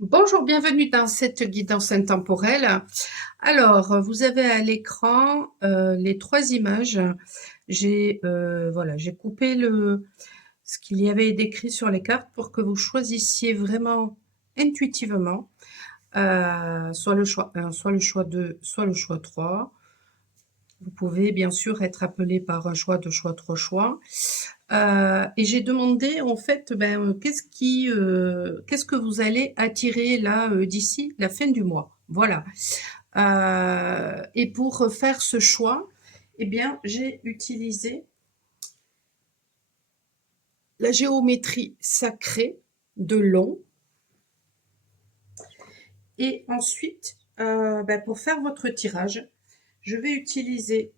Bonjour, bienvenue dans cette guidance intemporelle. Alors, vous avez à l'écran les trois images. J'ai coupé ce qu'il y avait décrit sur les cartes pour que vous choisissiez vraiment intuitivement soit le choix 1, soit le choix 2, soit le choix 3. Vous pouvez bien sûr être appelé par un choix, deux choix, trois choix. Et j'ai demandé en fait, qu'est-ce que vous allez attirer là d'ici la fin du mois. Voilà. Et pour faire ce choix, eh bien, j'ai utilisé la géométrie sacrée de long. Et ensuite, pour faire votre tirage, je vais utiliser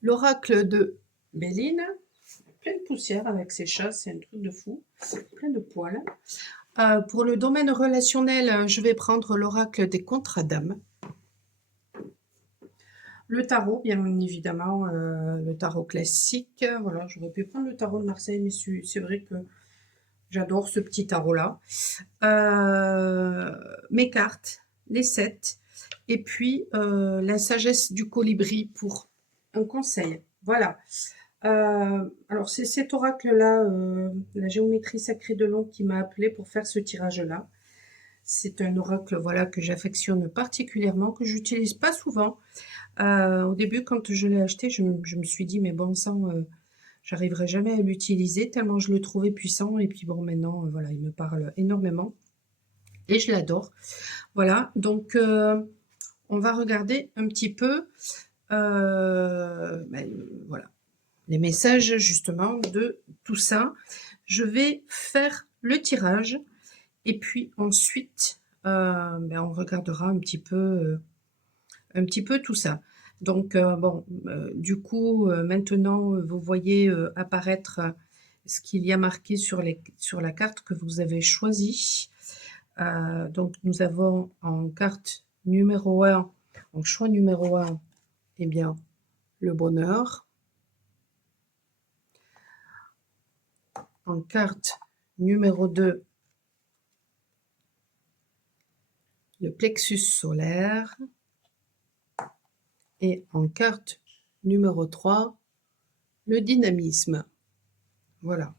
l'oracle de Béline, plein de poussière avec ses chats, c'est un truc de fou, plein de poils. Pour le domaine relationnel, je vais prendre l'oracle des contrats d'âme. Le tarot, bien évidemment, le tarot classique. Voilà, j'aurais pu prendre le tarot de Marseille, mais c'est vrai que j'adore ce petit tarot-là. Mes cartes, les 7, et puis la sagesse du colibri pour un conseil. Voilà. Alors c'est cet oracle-là, la géométrie sacrée de long, qui m'a appelé pour faire ce tirage-là. C'est un oracle, voilà, que j'affectionne particulièrement, que j'utilise pas souvent. Au début, quand je l'ai acheté, je me suis dit, mais bon sang, j'arriverai jamais à l'utiliser tellement je le trouvais puissant. Et puis bon, maintenant, voilà, il me parle énormément et je l'adore. Voilà, donc on va regarder un petit peu, voilà, les messages justement de tout ça. Je vais faire le tirage et puis ensuite, on regardera un petit peu tout ça. Donc, du coup, maintenant, vous voyez apparaître ce qu'il y a marqué sur la carte que vous avez choisie. Donc, nous avons en carte numéro 1, en choix numéro 1, eh bien, le bonheur. En carte numéro 2, le plexus solaire. Et en carte numéro 3, le dynamisme. Voilà.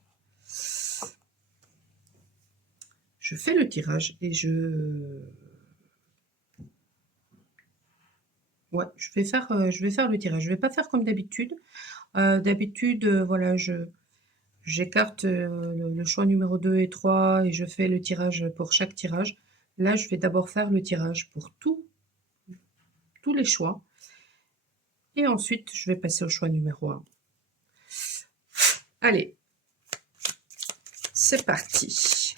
Je fais le tirage et je vais faire le tirage. Je vais pas faire comme d'habitude. D'habitude, voilà, j'écarte le choix numéro 2 et 3 et je fais le tirage pour chaque tirage. Là, je vais d'abord faire le tirage pour tous les choix. Et ensuite, je vais passer au choix numéro 1. Allez, c'est parti.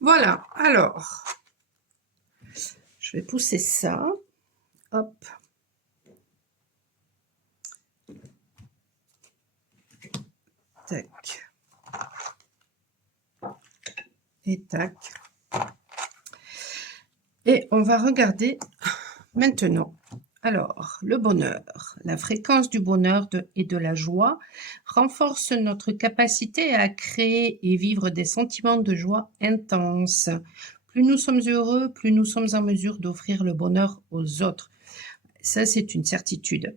Voilà, alors, je vais pousser ça. Hop. Tac. Et tac. Et on va regarder maintenant. Alors, le bonheur. La fréquence du bonheur et de la joie renforce notre capacité à créer et vivre des sentiments de joie intenses. Plus nous sommes heureux, plus nous sommes en mesure d'offrir le bonheur aux autres. Ça, c'est une certitude.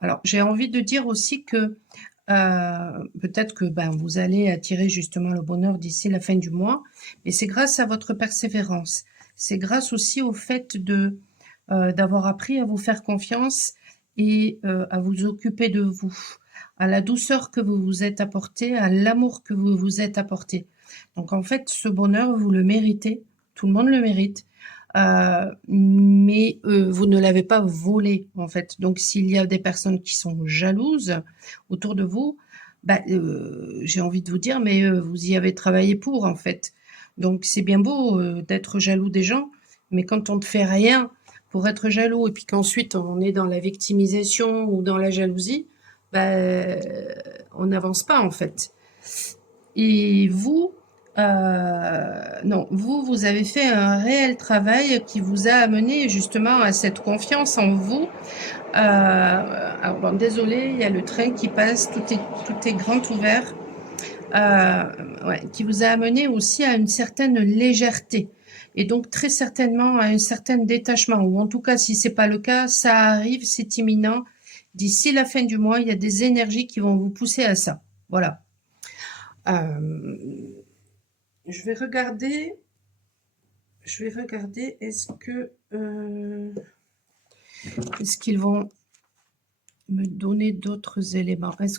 Alors, j'ai envie de dire aussi que peut-être que vous allez attirer justement le bonheur d'ici la fin du mois, mais c'est grâce à votre persévérance. C'est grâce aussi au fait d'avoir appris à vous faire confiance et à vous occuper de vous, à la douceur que vous vous êtes apportée, à l'amour que vous vous êtes apporté. Donc en fait, ce bonheur, vous le méritez, tout le monde le mérite, mais vous ne l'avez pas volé en fait. Donc s'il y a des personnes qui sont jalouses autour de vous, j'ai envie de vous dire, mais vous y avez travaillé pour en fait. Donc c'est bien beau d'être jaloux des gens, mais quand on ne fait rien pour être jaloux et puis qu'ensuite on est dans la victimisation ou dans la jalousie, on n'avance pas en fait. Et vous, non, vous avez fait un réel travail qui vous a amené justement à cette confiance en vous. Alors bon, désolé, il y a le train qui passe, tout est grand ouvert. Ouais, qui vous a amené aussi à une certaine légèreté et donc très certainement à un certain détachement, ou en tout cas si c'est pas le cas, ça arrive, c'est imminent. D'ici la fin du mois, il y a des énergies qui vont vous pousser à ça. Voilà. Je vais regarder est-ce qu'ils vont me donner d'autres éléments. Est-ce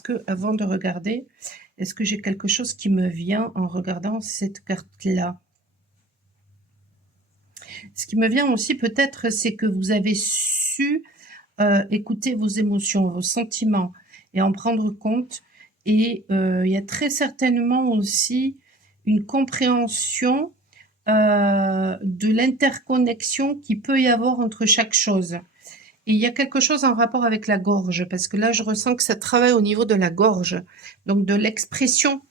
que avant de regarder, est-ce que j'ai quelque chose qui me vient en regardant cette carte-là? Ce qui me vient aussi peut-être, c'est que vous avez su écouter vos émotions, vos sentiments et en prendre compte. Et il y a très certainement aussi une compréhension de l'interconnexion qui peut y avoir entre chaque chose. Et il y a quelque chose en rapport avec la gorge, parce que là, je ressens que ça travaille au niveau de la gorge, donc de l'expression.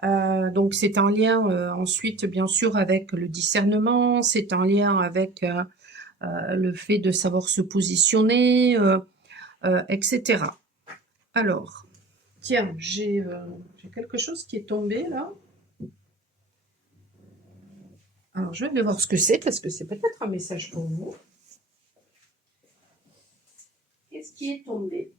Donc c'est en lien ensuite, bien sûr, avec le discernement, c'est en lien avec le fait de savoir se positionner, etc. Alors, tiens, j'ai quelque chose qui est tombé là. Alors, je vais aller voir ce que c'est, parce que c'est peut-être un message pour vous. Qu'est-ce qui est tombé?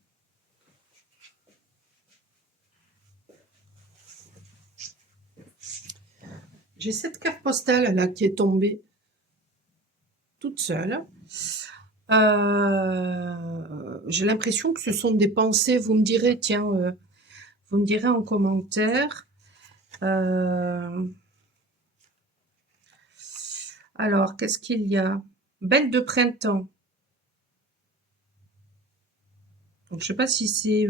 J'ai cette carte postale là qui est tombée toute seule. J'ai l'impression que ce sont des pensées. Vous me direz, tiens, vous me direz en commentaire. Alors, qu'est-ce qu'il y a? Belle de printemps. Donc, je sais pas si c'est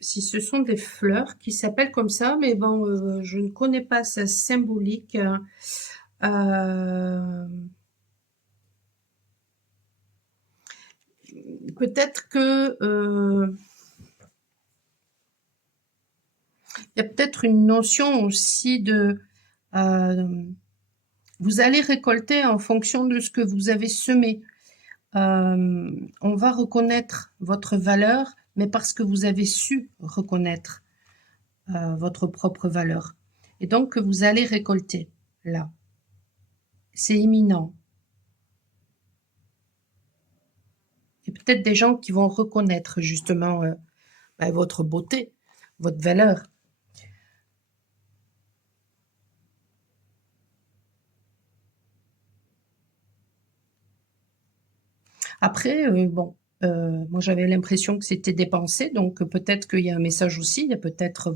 si ce sont des fleurs qui s'appellent comme ça, mais bon, je ne connais pas sa symbolique. Peut-être que il y a peut-être une notion aussi de vous allez récolter en fonction de ce que vous avez semé. On va reconnaître votre valeur, mais parce que vous avez su reconnaître votre propre valeur. Et donc, que vous allez récolter, là. C'est imminent. Et peut-être des gens qui vont reconnaître justement votre beauté, votre valeur. Après, bon, moi j'avais l'impression que c'était des pensées, donc peut-être qu'il y a un message aussi, il y a peut-être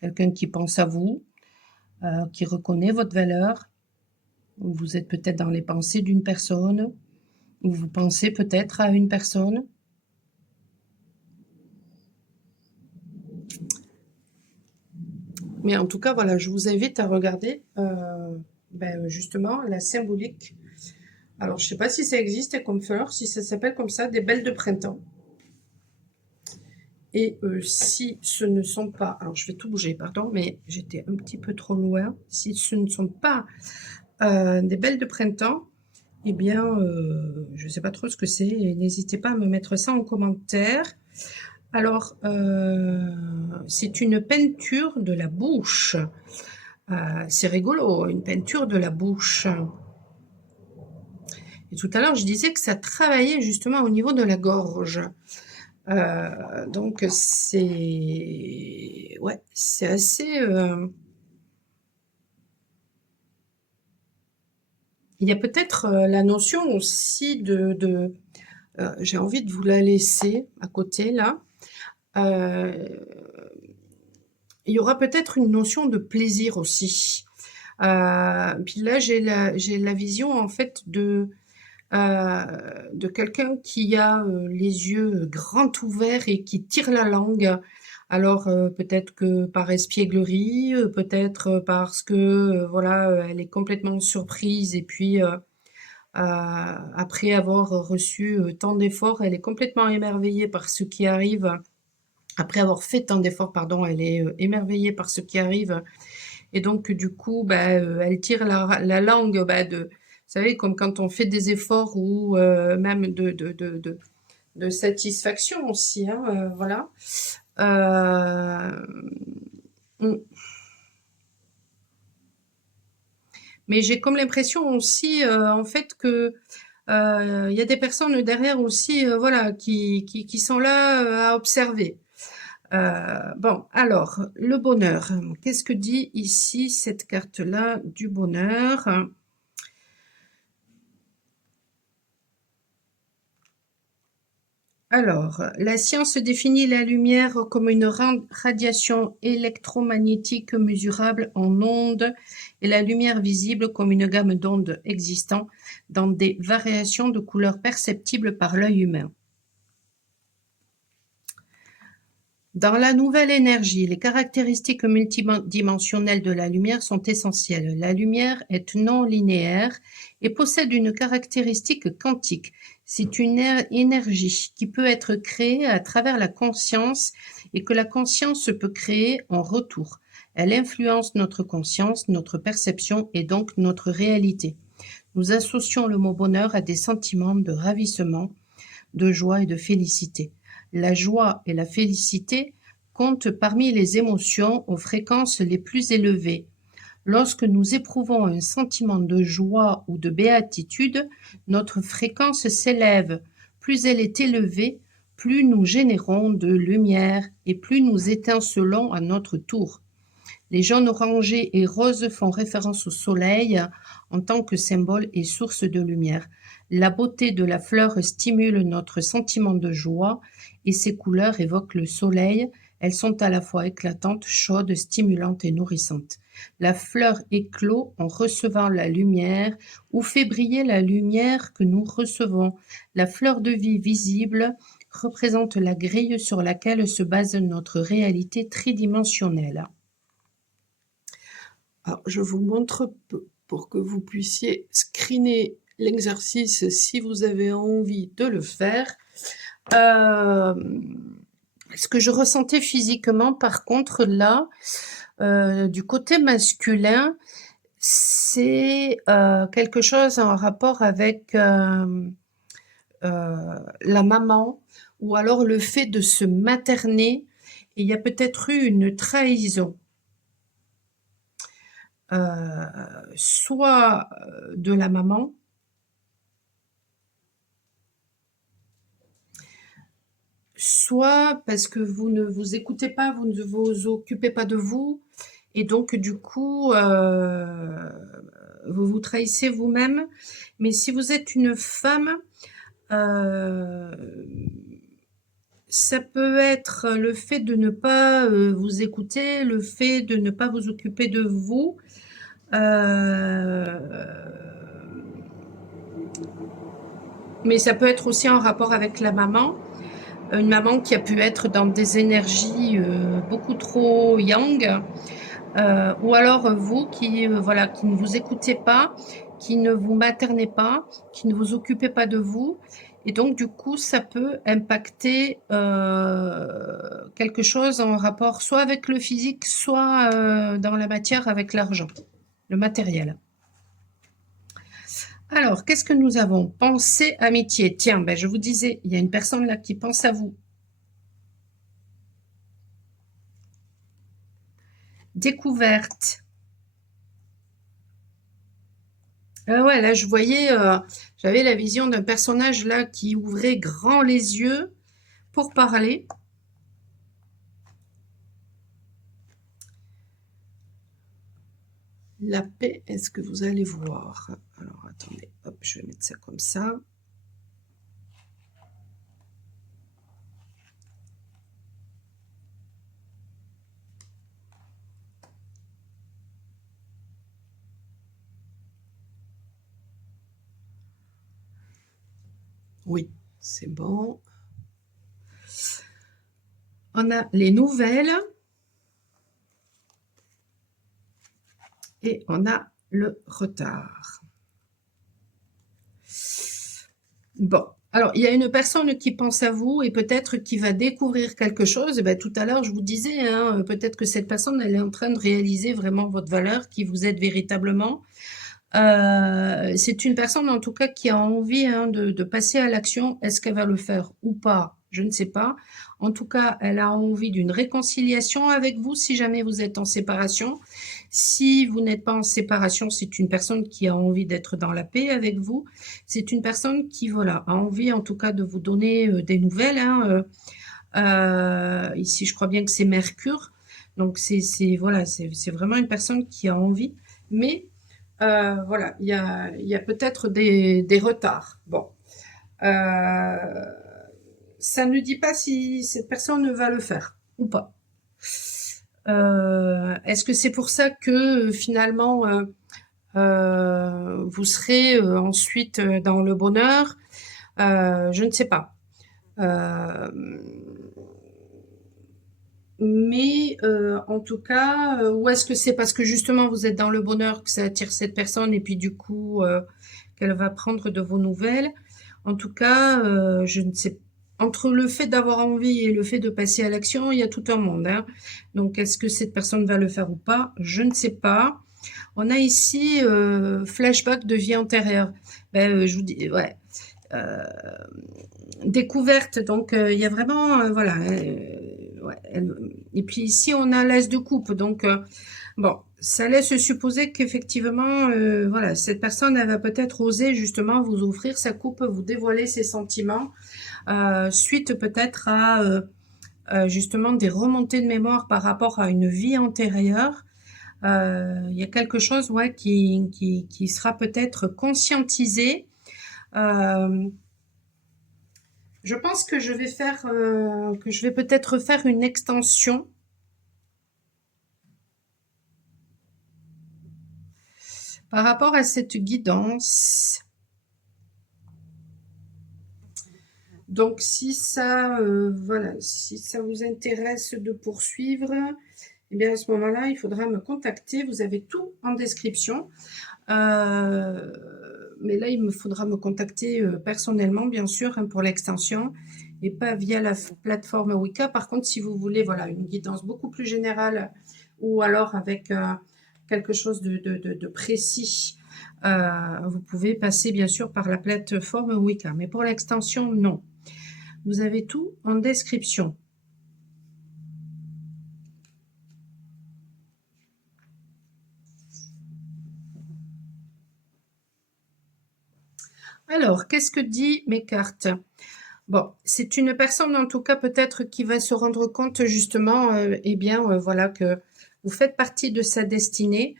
quelqu'un qui pense à vous, qui reconnaît votre valeur. ou vous êtes peut-être dans les pensées d'une personne, ou vous pensez peut-être à une personne. Mais en tout cas, voilà, je vous invite à regarder justement la symbolique. Alors, je ne sais pas si ça existe comme fleur, si ça s'appelle comme ça, des belles de printemps. Et si ce ne sont pas, alors je vais tout bouger, pardon, mais j'étais un petit peu trop loin. Si ce ne sont pas des belles de printemps, eh bien, je ne sais pas trop ce que c'est. Et n'hésitez pas à me mettre ça en commentaire. Alors, c'est une peinture de la bouche. C'est rigolo, une peinture de la bouche. Et tout à l'heure, je disais que ça travaillait justement au niveau de la gorge. Donc, c'est ouais, c'est assez... Il y a peut-être la notion aussi j'ai envie de vous la laisser à côté, là. Il y aura peut-être une notion de plaisir aussi. Puis là, j'ai la vision, en fait, de quelqu'un qui a les yeux grands ouverts et qui tire la langue. Alors peut-être que par espièglerie, peut-être parce que voilà, elle est complètement surprise et puis après avoir reçu tant d'efforts, elle est complètement émerveillée par ce qui arrive. Après avoir fait tant d'efforts, pardon, elle est émerveillée par ce qui arrive et donc du coup, elle tire la langue vous savez, comme quand on fait des efforts ou même de satisfaction aussi, hein, voilà. Mm. Mais j'ai comme l'impression aussi, en fait, que il y a des personnes derrière aussi, voilà, qui sont là à observer. Bon, alors, le bonheur. Qu'est-ce que dit ici cette carte-là du bonheur? Alors, la science définit la lumière comme une radiation électromagnétique mesurable en ondes et la lumière visible comme une gamme d'ondes existant dans des variations de couleurs perceptibles par l'œil humain. Dans la nouvelle énergie, les caractéristiques multidimensionnelles de la lumière sont essentielles. La lumière est non linéaire et possède une caractéristique quantique. C'est une énergie qui peut être créée à travers la conscience et que la conscience peut créer en retour. Elle influence notre conscience, notre perception et donc notre réalité. Nous associons le mot bonheur à des sentiments de ravissement, de joie et de félicité. La joie et la félicité comptent parmi les émotions aux fréquences les plus élevées. Lorsque nous éprouvons un sentiment de joie ou de béatitude, notre fréquence s'élève. Plus elle est élevée, plus nous générons de lumière et plus nous étincelons à notre tour. Les jaunes orangés et roses font référence au soleil en tant que symbole et source de lumière. La beauté de la fleur stimule notre sentiment de joie et ses couleurs évoquent le soleil. Elles sont à la fois éclatantes, chaudes, stimulantes et nourrissantes. La fleur éclot en recevant la lumière ou fait briller la lumière que nous recevons. La fleur de vie visible représente la grille sur laquelle se base notre réalité tridimensionnelle. Alors, je vous montre pour que vous puissiez screener l'exercice si vous avez envie de le faire. Ce que je ressentais physiquement, par contre, là, du côté masculin, c'est quelque chose en rapport avec la maman ou alors le fait de se materner. Et il y a peut-être eu une trahison. Soit de la maman, soit parce que vous ne vous écoutez pas, vous ne vous occupez pas de vous, et donc du coup, vous vous trahissez vous-même. Mais si vous êtes une femme, ça peut être le fait de ne pas vous écouter, le fait de ne pas vous occuper de vous, mais ça peut être aussi en rapport avec la maman. Une maman qui a pu être dans des énergies beaucoup trop yang, ou alors vous qui, voilà, qui ne vous écoutez pas, qui ne vous maternez pas, qui ne vous occupez pas de vous. Et donc, du coup, ça peut impacter quelque chose en rapport soit avec le physique, soit dans la matière avec l'argent, le matériel. Alors, qu'est-ce que nous avons? Pensée, amitié. Tiens, ben, je vous disais, il y a une personne là qui pense à vous. Découverte. Ah ouais, là, je voyais, j'avais la vision d'un personnage là qui ouvrait grand les yeux pour parler. La paix, est-ce que vous allez voir? Alors, attendez, hop, je vais mettre ça comme ça. Oui, c'est bon. On a les nouvelles et on a le retard. Bon, alors il y a une personne qui pense à vous et peut-être qui va découvrir quelque chose. Ben, tout à l'heure, je vous disais, hein, peut-être que cette personne, elle est en train de réaliser vraiment votre valeur, qui vous êtes véritablement. C'est une personne en tout cas qui a envie hein, de passer à l'action. Est-ce qu'elle va le faire ou pas? Je ne sais pas. En tout cas, elle a envie d'une réconciliation avec vous si jamais vous êtes en séparation. Si vous n'êtes pas en séparation, c'est une personne qui a envie d'être dans la paix avec vous. C'est une personne qui voilà, a envie en tout cas de vous donner des nouvelles. Hein. Ici, je crois bien que c'est Mercure. Donc, voilà, c'est vraiment une personne qui a envie. Mais voilà, il y a peut-être des retards. Bon, euh, ça ne dit pas si cette personne va le faire ou pas. Est-ce que c'est pour ça que finalement vous serez ensuite dans le bonheur? Je ne sais pas. Euh, mais en tout cas, ou est-ce que c'est parce que justement vous êtes dans le bonheur que ça attire cette personne et puis du coup qu'elle va prendre de vos nouvelles? En tout cas, je ne sais. Entre le fait d'avoir envie et le fait de passer à l'action, il y a tout un monde, hein. Donc, est-ce que cette personne va le faire ou pas? Je ne sais pas. On a ici flashback de vie antérieure. Ben, je vous dis, ouais. Euh, Découverte. Donc, il y a vraiment, voilà. Ouais, et puis ici, on a l'as de coupe. Donc, bon, ça laisse supposer qu'effectivement, voilà, cette personne, elle va peut-être oser justement vous offrir sa coupe, vous dévoiler ses sentiments, suite peut-être à justement des remontées de mémoire par rapport à une vie antérieure. Il y a quelque chose, ouais, qui sera peut-être conscientisé. Euh, je pense que je vais faire, que je vais peut-être faire une extension par rapport à cette guidance. Donc, si ça, voilà, si ça vous intéresse de poursuivre, eh bien à ce moment-là, il faudra me contacter. Vous avez tout en description. Mais là, il me faudra me contacter personnellement, bien sûr, hein, pour l'extension et pas via la plateforme Wicca. Par contre, si vous voulez, voilà, une guidance beaucoup plus générale ou alors avec quelque chose de précis, vous pouvez passer bien sûr par la plateforme Wicca. Mais pour l'extension, non. Vous avez tout en description. Alors, qu'est-ce que dit mes cartes? Bon, c'est une personne en tout cas peut-être qui va se rendre compte justement, eh bien voilà que vous faites partie de sa destinée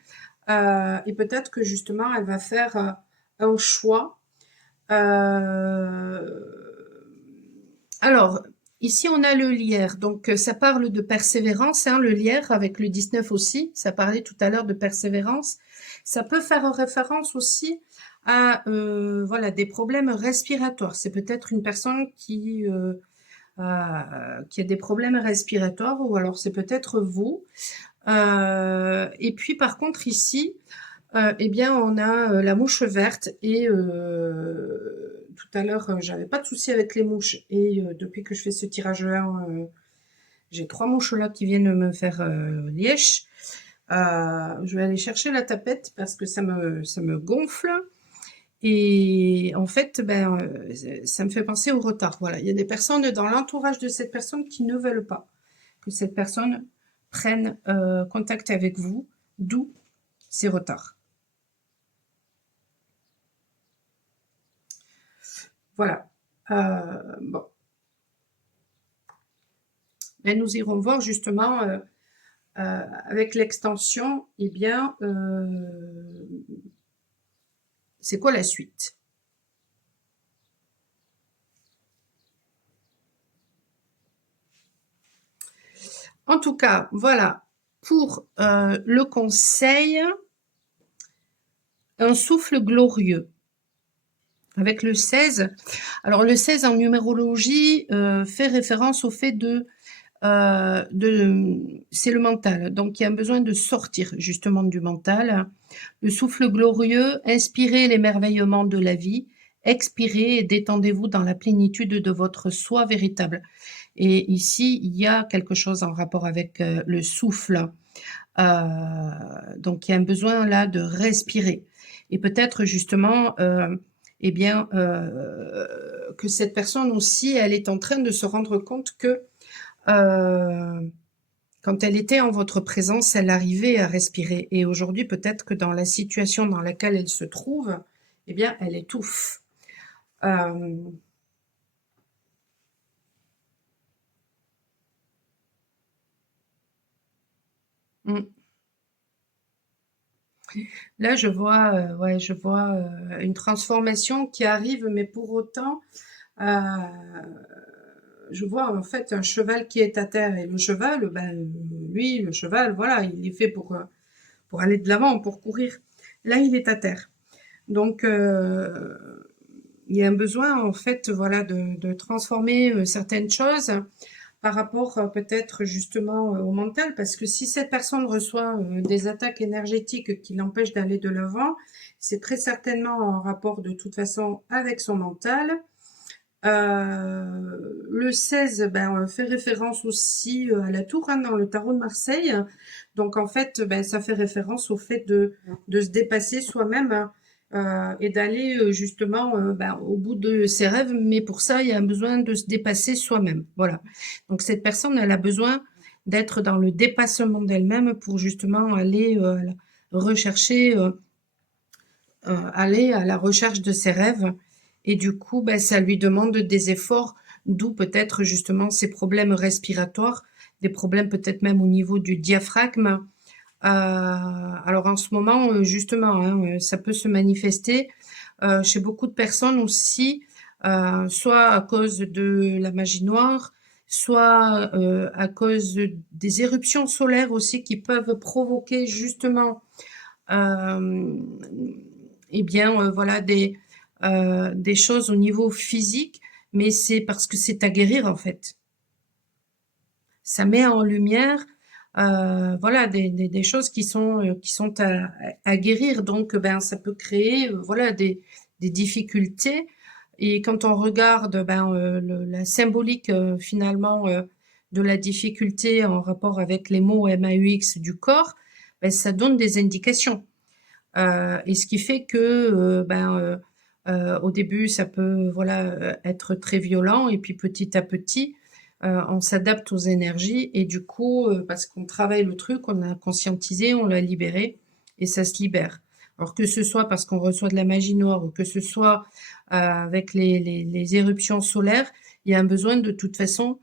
et peut-être que justement elle va faire un choix. Euh, alors, ici on a le lierre, donc ça parle de persévérance, hein, le lierre avec le 19 aussi, ça parlait tout à l'heure de persévérance. Ça peut faire référence aussi à voilà, des problèmes respiratoires. C'est peut-être une personne qui a des problèmes respiratoires, ou alors c'est peut-être vous. Et puis par contre ici, eh bien on a la mouche verte, et tout à l'heure j'avais pas de souci avec les mouches, et depuis que je fais ce tirage là, j'ai 3 mouches là qui viennent me faire lièche. Je vais aller chercher la tapette parce que ça me gonfle. Et en fait, ben, ça me fait penser au retard. Voilà, il y a des personnes dans l'entourage de cette personne qui ne veulent pas que cette personne prenne contact avec vous, d'où ces retards. Voilà. Bon. Mais nous irons voir justement avec l'extension, eh bien, c'est quoi la suite? En tout cas, voilà, pour le conseil, un souffle glorieux. Avec le 16, alors le 16 en numérologie fait référence au fait c'est le mental, donc il y a un besoin de sortir justement du mental. Le souffle glorieux, inspirez l'émerveillement de la vie, expirez et détendez-vous dans la plénitude de votre soi véritable. Et ici, il y a quelque chose en rapport avec le souffle. Donc il y a un besoin là de respirer. Et peut-être justement, eh bien, que cette personne aussi, elle est en train de se rendre compte que quand elle était en votre présence, elle arrivait à respirer. Et aujourd'hui, peut-être que dans la situation dans laquelle elle se trouve, eh bien, elle étouffe. Mm. Là, ouais, je vois une transformation qui arrive, mais pour autant, euh, je vois en fait un cheval qui est à terre, et le cheval, ben, lui, le cheval, voilà, il est fait pour aller de l'avant, pour courir. Là, il est à terre. Donc, il y a un besoin en fait, voilà, de transformer certaines choses par rapport peut-être justement au mental, parce que si cette personne reçoit des attaques énergétiques qui l'empêchent d'aller de l'avant, c'est très certainement en rapport de toute façon avec son mental. Le 16 ben, fait référence aussi à la tour, hein, dans le tarot de Marseille. Donc en fait, ben, ça fait référence au fait de se dépasser soi-même, et d'aller justement ben, au bout de ses rêves. Mais pour ça, il y a un besoin de se dépasser soi-même. Voilà. Donc cette personne, elle a besoin d'être dans le dépassement d'elle-même pour justement aller rechercher, aller à la recherche de ses rêves. Et du coup, ben, ça lui demande des efforts, d'où peut-être justement ces problèmes respiratoires, des problèmes peut-être même au niveau du diaphragme. Alors en ce moment, justement, hein, ça peut se manifester chez beaucoup de personnes aussi, soit à cause de la magie noire, soit à cause des éruptions solaires aussi qui peuvent provoquer justement euh, eh bien, voilà, des choses au niveau physique, mais c'est parce que c'est à guérir en fait. Ça met en lumière, voilà, des choses qui sont à guérir. Donc, ben, ça peut créer, voilà, des difficultés. Et quand on regarde, ben, la symbolique finalement de la difficulté en rapport avec les mots MAUX du corps, ben, ça donne des indications. Et ce qui fait que ben, au début, ça peut voilà être très violent, et puis petit à petit, on s'adapte aux énergies, et du coup, parce qu'on travaille le truc, on l'a conscientisé, on l'a libéré, et ça se libère. Alors que ce soit parce qu'on reçoit de la magie noire, ou que ce soit avec les éruptions solaires, il y a un besoin de toute façon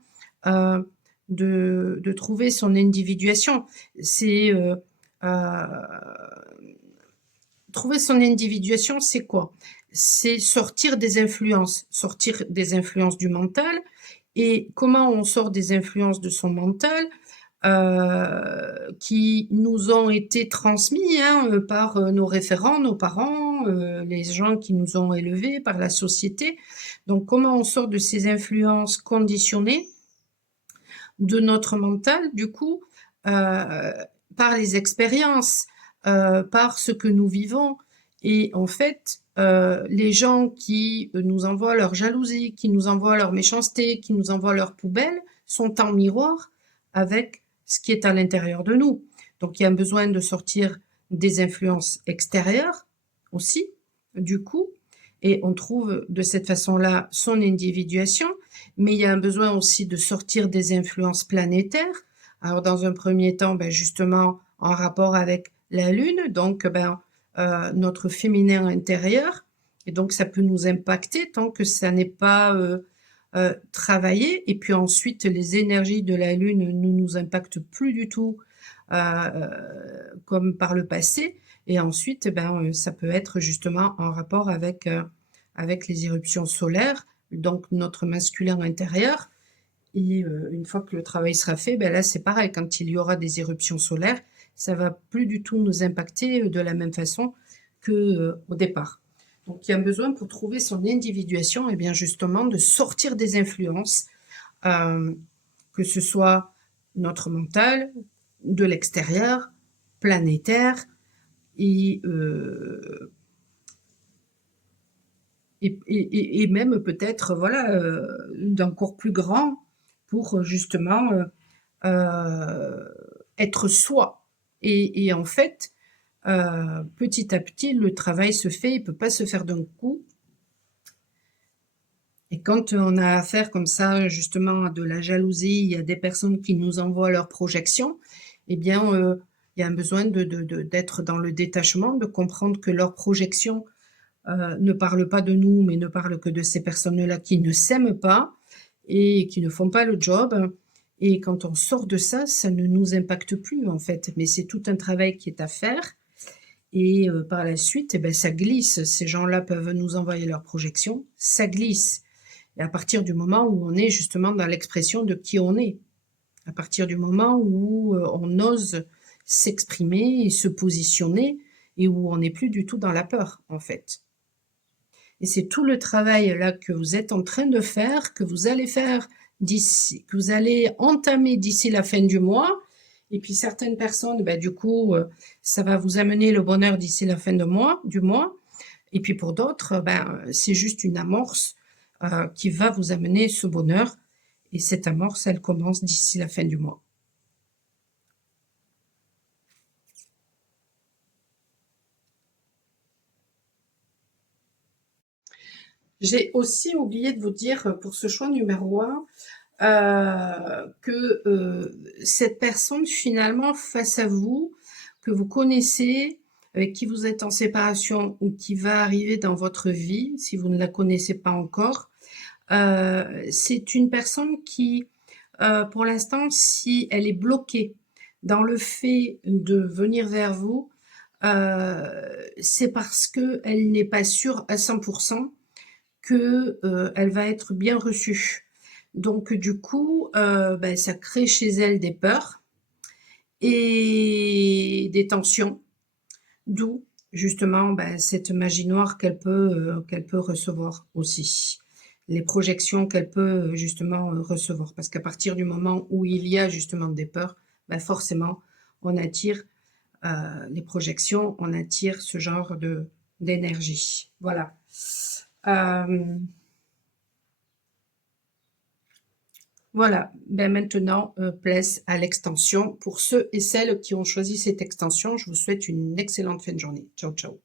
euh, de trouver son individuation. C'est trouver son individuation, c'est quoi? C'est sortir des influences du mental, Et comment on sort des influences de son mental qui nous ont été transmis hein, par nos référents, nos parents, les gens qui nous ont élevés, par la société. Donc comment on sort de ces influences conditionnées de notre mental, du coup, par les expériences, par ce que nous vivons. Et en fait, les gens qui nous envoient leur jalousie, qui nous envoient leur méchanceté, qui nous envoient leur poubelle, sont en miroir avec ce qui est à l'intérieur de nous. Donc, il y a un besoin de sortir des influences extérieures aussi, du coup, et on trouve de cette façon-là son individuation, mais il y a un besoin aussi de sortir des influences planétaires. Alors, dans un premier temps, ben, justement, en rapport avec la Lune, donc ben, notre féminin intérieur, et donc ça peut nous impacter tant que ça n'est pas travaillé. Et puis ensuite, les énergies de la Lune ne nous impactent plus du tout comme par le passé. Et ensuite, ben, ça peut être justement en rapport avec les éruptions solaires, donc notre masculin intérieur. Et une fois que le travail sera fait, ben là c'est pareil, quand il y aura des éruptions solaires, ça va plus du tout nous impacter de la même façon que au départ. Donc il y a un besoin pour trouver son individuation, et bien justement de sortir des influences, que ce soit notre mental, de l'extérieur, planétaire, et, euh, et même peut-être voilà d'encore plus grand pour justement euh, être soi. Et en fait, petit à petit, le travail se fait, il peut pas se faire d'un coup. Et quand on a affaire comme ça, justement, à de la jalousie, il y a des personnes qui nous envoient leurs projections, eh bien, il y a un besoin d'être dans le détachement, de comprendre que leurs projections ne parlent pas de nous, mais ne parlent que de ces personnes-là qui ne s'aiment pas et qui ne font pas le job. Et quand on sort de ça, ça ne nous impacte plus, en fait. Mais c'est tout un travail qui est à faire. Et par la suite, eh ben, ça glisse. Ces gens-là peuvent nous envoyer leurs projections. Ça glisse. Et à partir du moment où on est justement dans l'expression de qui on est, à partir du moment où on ose s'exprimer et se positionner et où on n'est plus du tout dans la peur, en fait. Et c'est tout le travail là que vous êtes en train de faire, que vous allez faire d'ici, que vous allez entamer d'ici la fin du mois. Et puis certaines personnes, ben, du coup, ça va vous amener le bonheur d'ici la fin du mois. Et puis pour d'autres, ben, c'est juste une amorce qui va vous amener ce bonheur. Et cette amorce, elle commence d'ici la fin du mois. J'ai aussi oublié de vous dire pour ce choix numéro 1 que cette personne finalement face à vous, que vous connaissez, avec qui vous êtes en séparation ou qui va arriver dans votre vie, si vous ne la connaissez pas encore, c'est une personne qui, pour l'instant, si elle est bloquée dans le fait de venir vers vous, c'est parce qu'elle n'est pas sûre à 100% que elle va être bien reçue. Donc du coup, ben, ça crée chez elle des peurs et des tensions, d'où justement ben, cette magie noire qu'elle peut recevoir aussi. Les projections qu'elle peut justement recevoir. Parce qu'à partir du moment où il y a justement des peurs, ben, forcément, on attire les projections, on attire ce genre d'énergie. Voilà. Voilà, ben maintenant, place à l'extension. Pour ceux et celles qui ont choisi cette extension, je vous souhaite une excellente fin de journée. Ciao, ciao.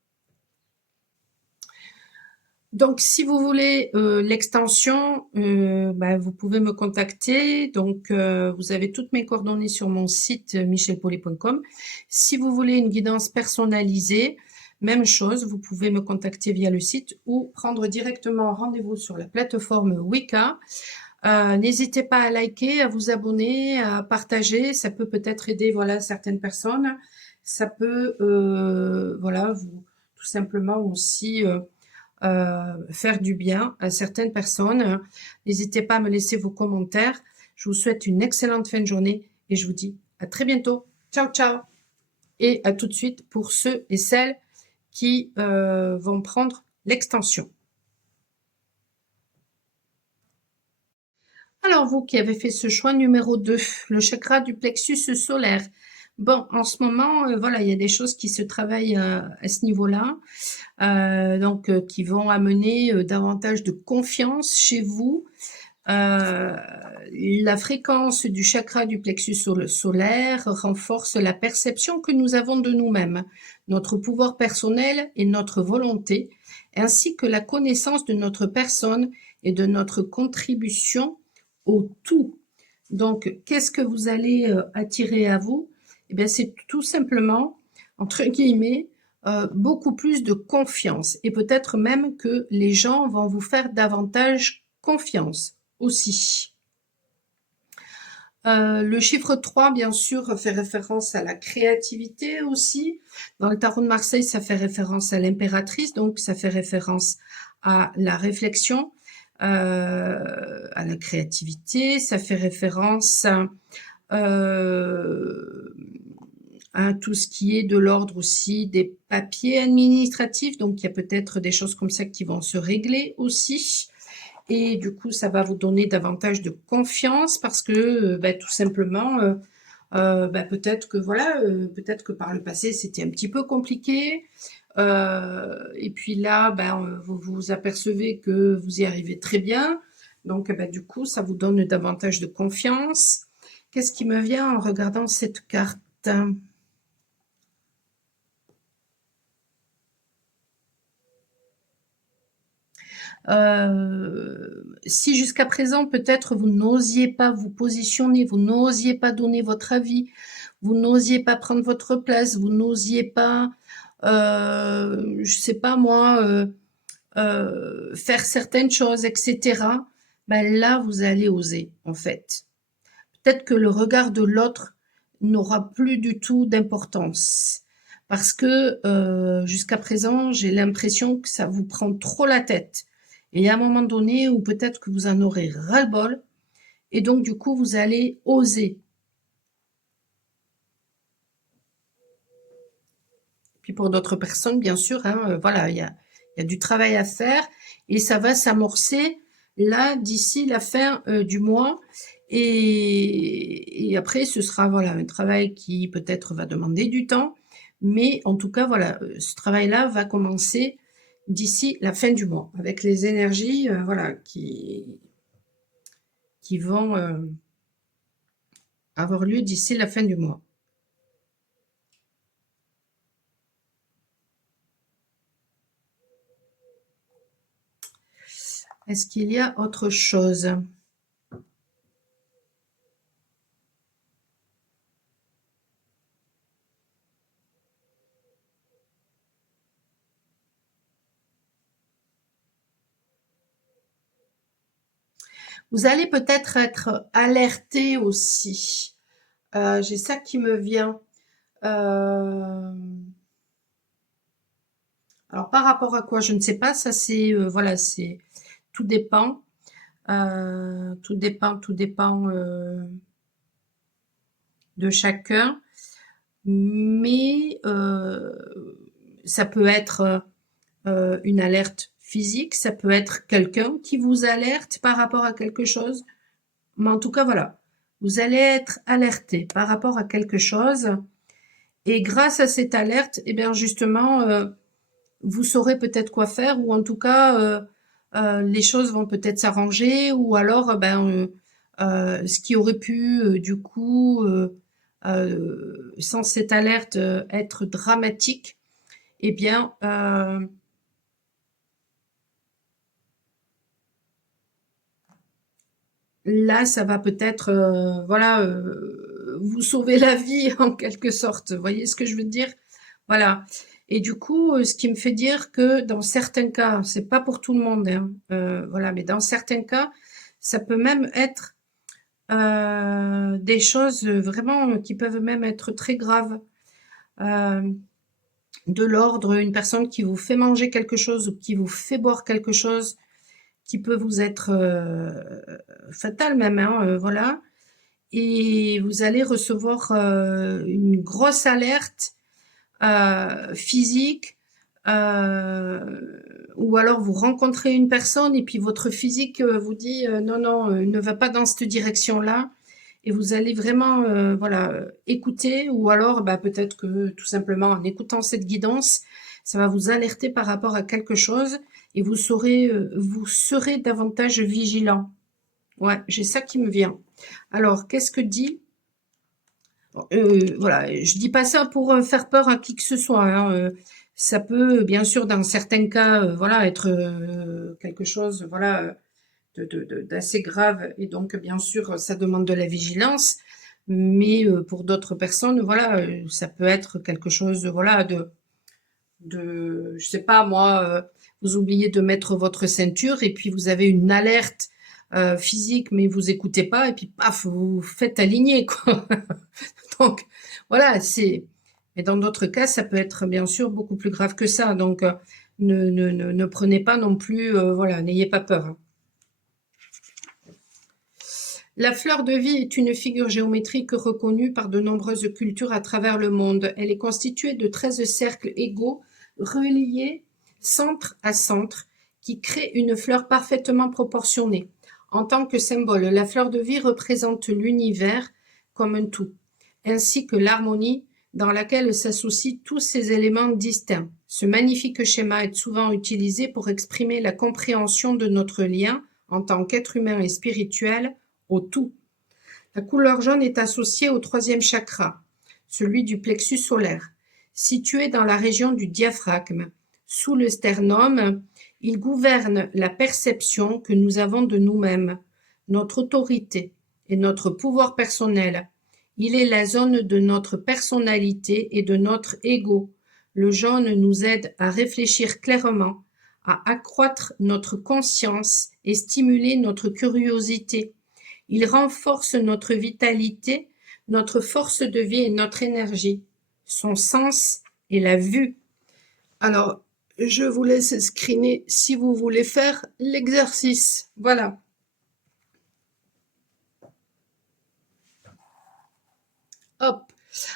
Donc, si vous voulez l'extension, ben, vous pouvez me contacter. Donc, vous avez toutes mes coordonnées sur mon site michelpoli.com. Si vous voulez une guidance personnalisée, même chose, vous pouvez me contacter via le site ou prendre directement rendez-vous sur la plateforme Wicca. N'hésitez pas à liker, à vous abonner, à partager. Ça peut peut-être aider voilà certaines personnes. Ça peut voilà vous tout simplement aussi faire du bien à certaines personnes. N'hésitez pas à me laisser vos commentaires. Je vous souhaite une excellente fin de journée et je vous dis à très bientôt. Ciao, ciao. Et à tout de suite pour ceux et celles qui vont prendre l'extension. Alors, vous qui avez fait ce choix numéro 2, le chakra du plexus solaire. Bon, en ce moment, voilà, il y a des choses qui se travaillent à ce niveau-là, donc qui vont amener davantage de confiance chez vous. La fréquence du chakra du plexus solaire renforce la perception que nous avons de nous-mêmes, notre pouvoir personnel et notre volonté, ainsi que la connaissance de notre personne et de notre contribution au tout. Donc, qu'est-ce que vous allez attirer à vous? Eh bien, c'est tout simplement, entre guillemets, beaucoup plus de confiance. Et peut-être même que les gens vont vous faire davantage confiance aussi. Le chiffre 3, bien sûr, fait référence à la créativité aussi. Dans le tarot de Marseille, ça fait référence à l'impératrice, donc ça fait référence à la réflexion, à la créativité, ça fait référence à tout ce qui est de l'ordre aussi des papiers administratifs, donc il y a peut-être des choses comme ça qui vont se régler aussi. Et du coup, ça va vous donner davantage de confiance parce que tout simplement, peut-être que voilà, peut-être que par le passé c'était un petit peu compliqué. Et puis là, vous vous apercevez que vous y arrivez très bien. Donc du coup, ça vous donne davantage de confiance. Qu'est-ce qui me vient en regardant cette carte? Si jusqu'à présent, peut-être, vous n'osiez pas vous positionner, vous n'osiez pas donner votre avis, vous n'osiez pas prendre votre place, vous n'osiez pas, je sais pas moi, faire certaines choses, etc. Là, vous allez oser, en fait. Peut-être que le regard de l'autre n'aura plus du tout d'importance. Parce que jusqu'à présent, j'ai l'impression que ça vous prend trop la tête. Et il y a un moment donné où peut-être que vous en aurez ras-le-bol. Et donc, du coup, vous allez oser. Puis pour d'autres personnes, bien sûr, voilà, il y a du travail à faire. Et ça va s'amorcer là, d'ici la fin du mois. Et après, ce sera voilà, un travail qui peut-être va demander du temps. Mais en tout cas, voilà, ce travail-là va commencer d'ici la fin du mois, avec les énergies voilà, qui vont avoir lieu d'ici la fin du mois. Est-ce qu'il y a autre chose? Vous allez peut-être être alerté aussi. J'ai ça qui me vient. Alors par rapport à quoi, je ne sais pas. Ça c'est voilà, c'est tout dépend. Tout dépend, de chacun. Mais ça peut être une alerte physique, ça peut être quelqu'un qui vous alerte par rapport à quelque chose. Mais en tout cas, voilà, vous allez être alerté par rapport à quelque chose. Et grâce à cette alerte, eh bien justement, vous saurez peut-être quoi faire, ou en tout cas, les choses vont peut-être s'arranger, ou alors, ce qui aurait pu, du coup, sans cette alerte, être dramatique, eh bien, là, ça va peut-être, voilà, vous sauver la vie en quelque sorte. Vous voyez ce que je veux dire? Voilà. Et du coup, ce qui me fait dire que dans certains cas, c'est pas pour tout le monde, hein, voilà, mais dans certains cas, ça peut même être des choses vraiment qui peuvent même être très graves. de l'ordre, une personne qui vous fait manger quelque chose ou qui vous fait boire quelque chose qui peut vous être fatal même, hein, voilà. Et vous allez recevoir une grosse alerte physique, ou alors vous rencontrez une personne et puis votre physique vous dit non, non, ne va pas dans cette direction-là. Et vous allez vraiment voilà, écouter, ou alors bah, peut-être que tout simplement en écoutant cette guidance, ça va vous alerter par rapport à quelque chose et vous serez davantage vigilant. Ouais, j'ai ça qui me vient. Alors, qu'est-ce que dit voilà, je dis pas ça pour faire peur à qui que ce soit, hein, ça peut, bien sûr, dans certains cas, voilà, être quelque chose, voilà, d'assez grave, et donc, bien sûr, ça demande de la vigilance. Mais pour d'autres personnes, voilà, ça peut être quelque chose, voilà, je sais pas moi, vous oubliez de mettre votre ceinture et puis vous avez une alerte physique, mais vous écoutez pas, et puis paf, vous vous faites aligner, quoi. Donc voilà, mais dans d'autres cas, ça peut être bien sûr beaucoup plus grave que ça. Donc ne prenez pas non plus, voilà, n'ayez pas peur, hein. La fleur de vie est une figure géométrique reconnue par de nombreuses cultures à travers le monde. Elle est constituée de 13 cercles égaux, reliés centre à centre, qui créent une fleur parfaitement proportionnée. En tant que symbole, la fleur de vie représente l'univers comme un tout, ainsi que l'harmonie dans laquelle s'associent tous ces éléments distincts. Ce magnifique schéma est souvent utilisé pour exprimer la compréhension de notre lien en tant qu'être humain et spirituel au tout. La couleur jaune est associée au troisième chakra, celui du plexus solaire. Situé dans la région du diaphragme, sous le sternum, il gouverne la perception que nous avons de nous-mêmes, notre autorité et notre pouvoir personnel. Il est la zone de notre personnalité et de notre ego. Le jaune nous aide à réfléchir clairement, à accroître notre conscience et stimuler notre curiosité. Il renforce notre vitalité, notre force de vie et notre énergie. Son sens est la vue. Alors, je vous laisse screener si vous voulez faire l'exercice. Voilà. Hop.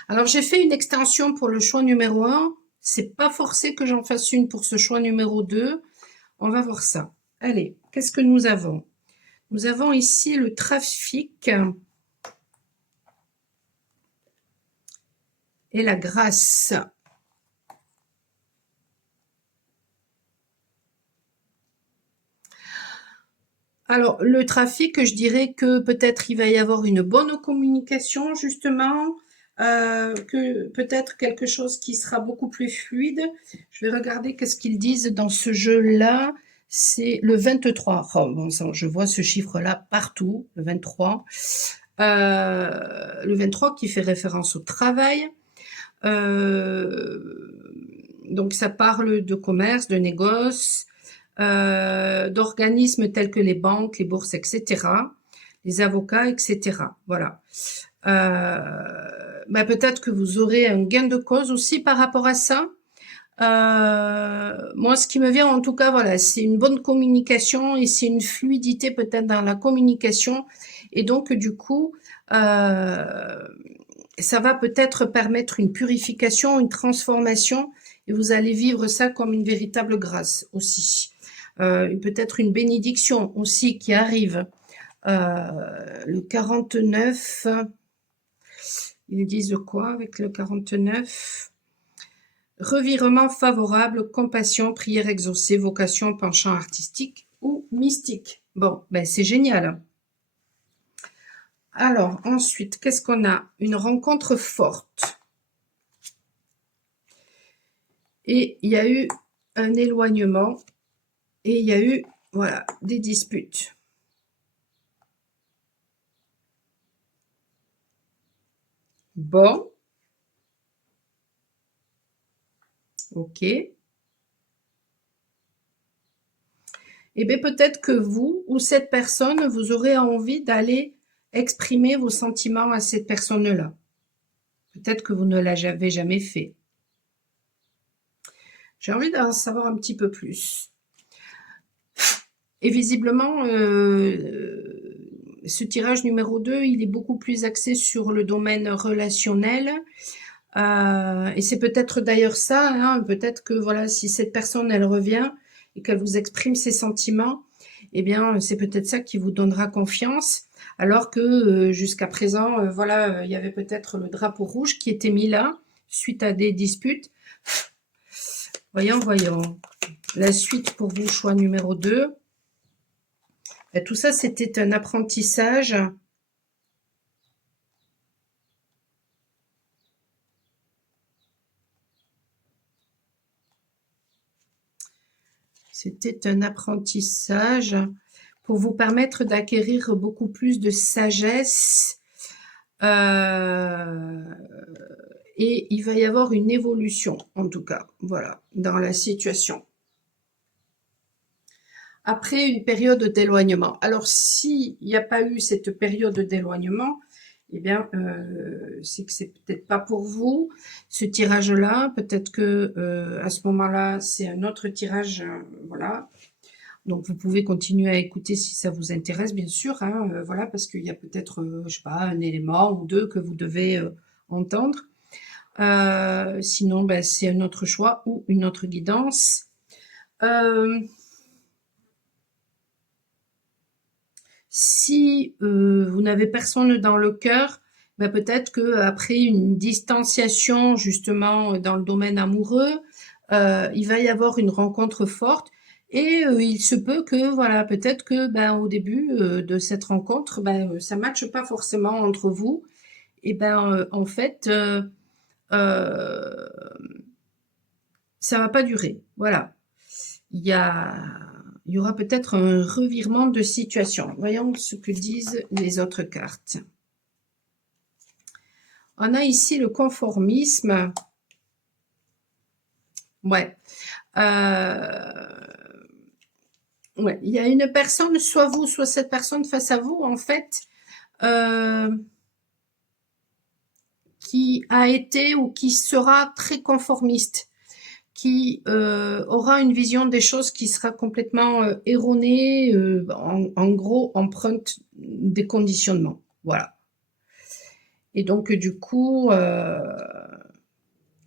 Alors, j'ai fait une extension pour le choix numéro 1. C'est pas forcé que j'en fasse une pour ce choix numéro 2. On va voir ça. Allez, qu'est-ce que nous avons? Nous avons ici le trafic et la grâce. Alors, le trafic, je dirais que peut-être il va y avoir une bonne communication, justement, que peut-être quelque chose qui sera beaucoup plus fluide. Je vais regarder qu'est-ce qu'ils disent dans ce jeu-là. C'est le 23. Oh, bon sang, je vois ce chiffre-là partout, le 23. Le 23 qui fait référence au travail. Donc, ça parle de commerce, de négoce, d'organismes tels que les banques, les bourses, etc., les avocats, etc. Voilà. Bah, peut-être que vous aurez un gain de cause aussi par rapport à ça. Moi, ce qui me vient en tout cas, voilà, c'est une bonne communication et c'est une fluidité peut-être dans la communication. Et donc, du coup, ça va peut-être permettre une purification, une transformation, et vous allez vivre ça comme une véritable grâce aussi. Peut-être une bénédiction aussi qui arrive. Le 49, ils disent quoi avec le 49? Revirement favorable, compassion, prière exaucée, vocation, penchant artistique ou mystique. Bon, ben c'est génial. Alors, ensuite, qu'est-ce qu'on a? Une rencontre forte. Et il y a eu un éloignement. Et il y a eu, voilà, des disputes. Bon. Ok. Eh bien, peut-être que vous ou cette personne, vous aurez envie d'aller exprimer vos sentiments à cette personne-là. Peut-être que vous ne l'avez jamais fait. J'ai envie d'en savoir un petit peu plus. Et visiblement, ce tirage numéro 2, il est beaucoup plus axé sur le domaine relationnel. Et c'est peut-être d'ailleurs ça, hein, peut-être que voilà, si cette personne, elle revient et qu'elle vous exprime ses sentiments, eh bien, c'est peut-être ça qui vous donnera confiance. Alors que jusqu'à présent, voilà, il y avait peut-être le drapeau rouge qui était mis là, suite à des disputes. Voyons, voyons. La suite pour vous, choix numéro 2. Et tout ça, c'était un apprentissage. C'était un apprentissage pour vous permettre d'acquérir beaucoup plus de sagesse. Et il va y avoir une évolution, en tout cas, voilà, dans la situation. Après une période d'éloignement. Alors, s'il n'y a pas eu cette période d'éloignement, eh bien, c'est que c'est peut-être pas pour vous, ce tirage-là. Peut-être que à ce moment-là, c'est un autre tirage, voilà. Donc, vous pouvez continuer à écouter si ça vous intéresse, bien sûr, hein, voilà, parce qu'il y a peut-être, je sais pas, un élément ou deux que vous devez entendre. Sinon, ben, c'est un autre choix ou une autre guidance. Si vous n'avez personne dans le cœur, ben peut-être que après une distanciation justement dans le domaine amoureux, il va y avoir une rencontre forte et il se peut que voilà, peut-être que ben au début de cette rencontre, ben ça matche pas forcément entre vous et ben en fait ça va pas durer. Voilà. Il y a il y aura peut-être un revirement de situation. Voyons ce que disent les autres cartes. On a ici le conformisme. Ouais. Ouais. Il y a une personne, soit vous, soit cette personne face à vous, en fait, qui a été ou qui sera très conformiste, qui aura une vision des choses qui sera complètement erronée, en gros, empreinte des conditionnements. Voilà. Et donc, du coup,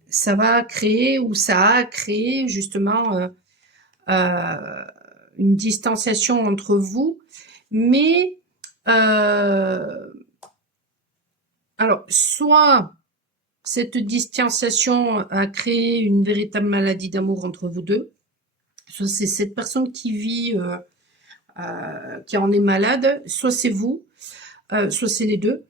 ça va créer ou ça a créé justement une distanciation entre vous. Mais, alors, soit cette distanciation a créé une véritable maladie d'amour entre vous deux, soit c'est cette personne qui vit, qui en est malade, soit c'est vous, soit c'est les deux.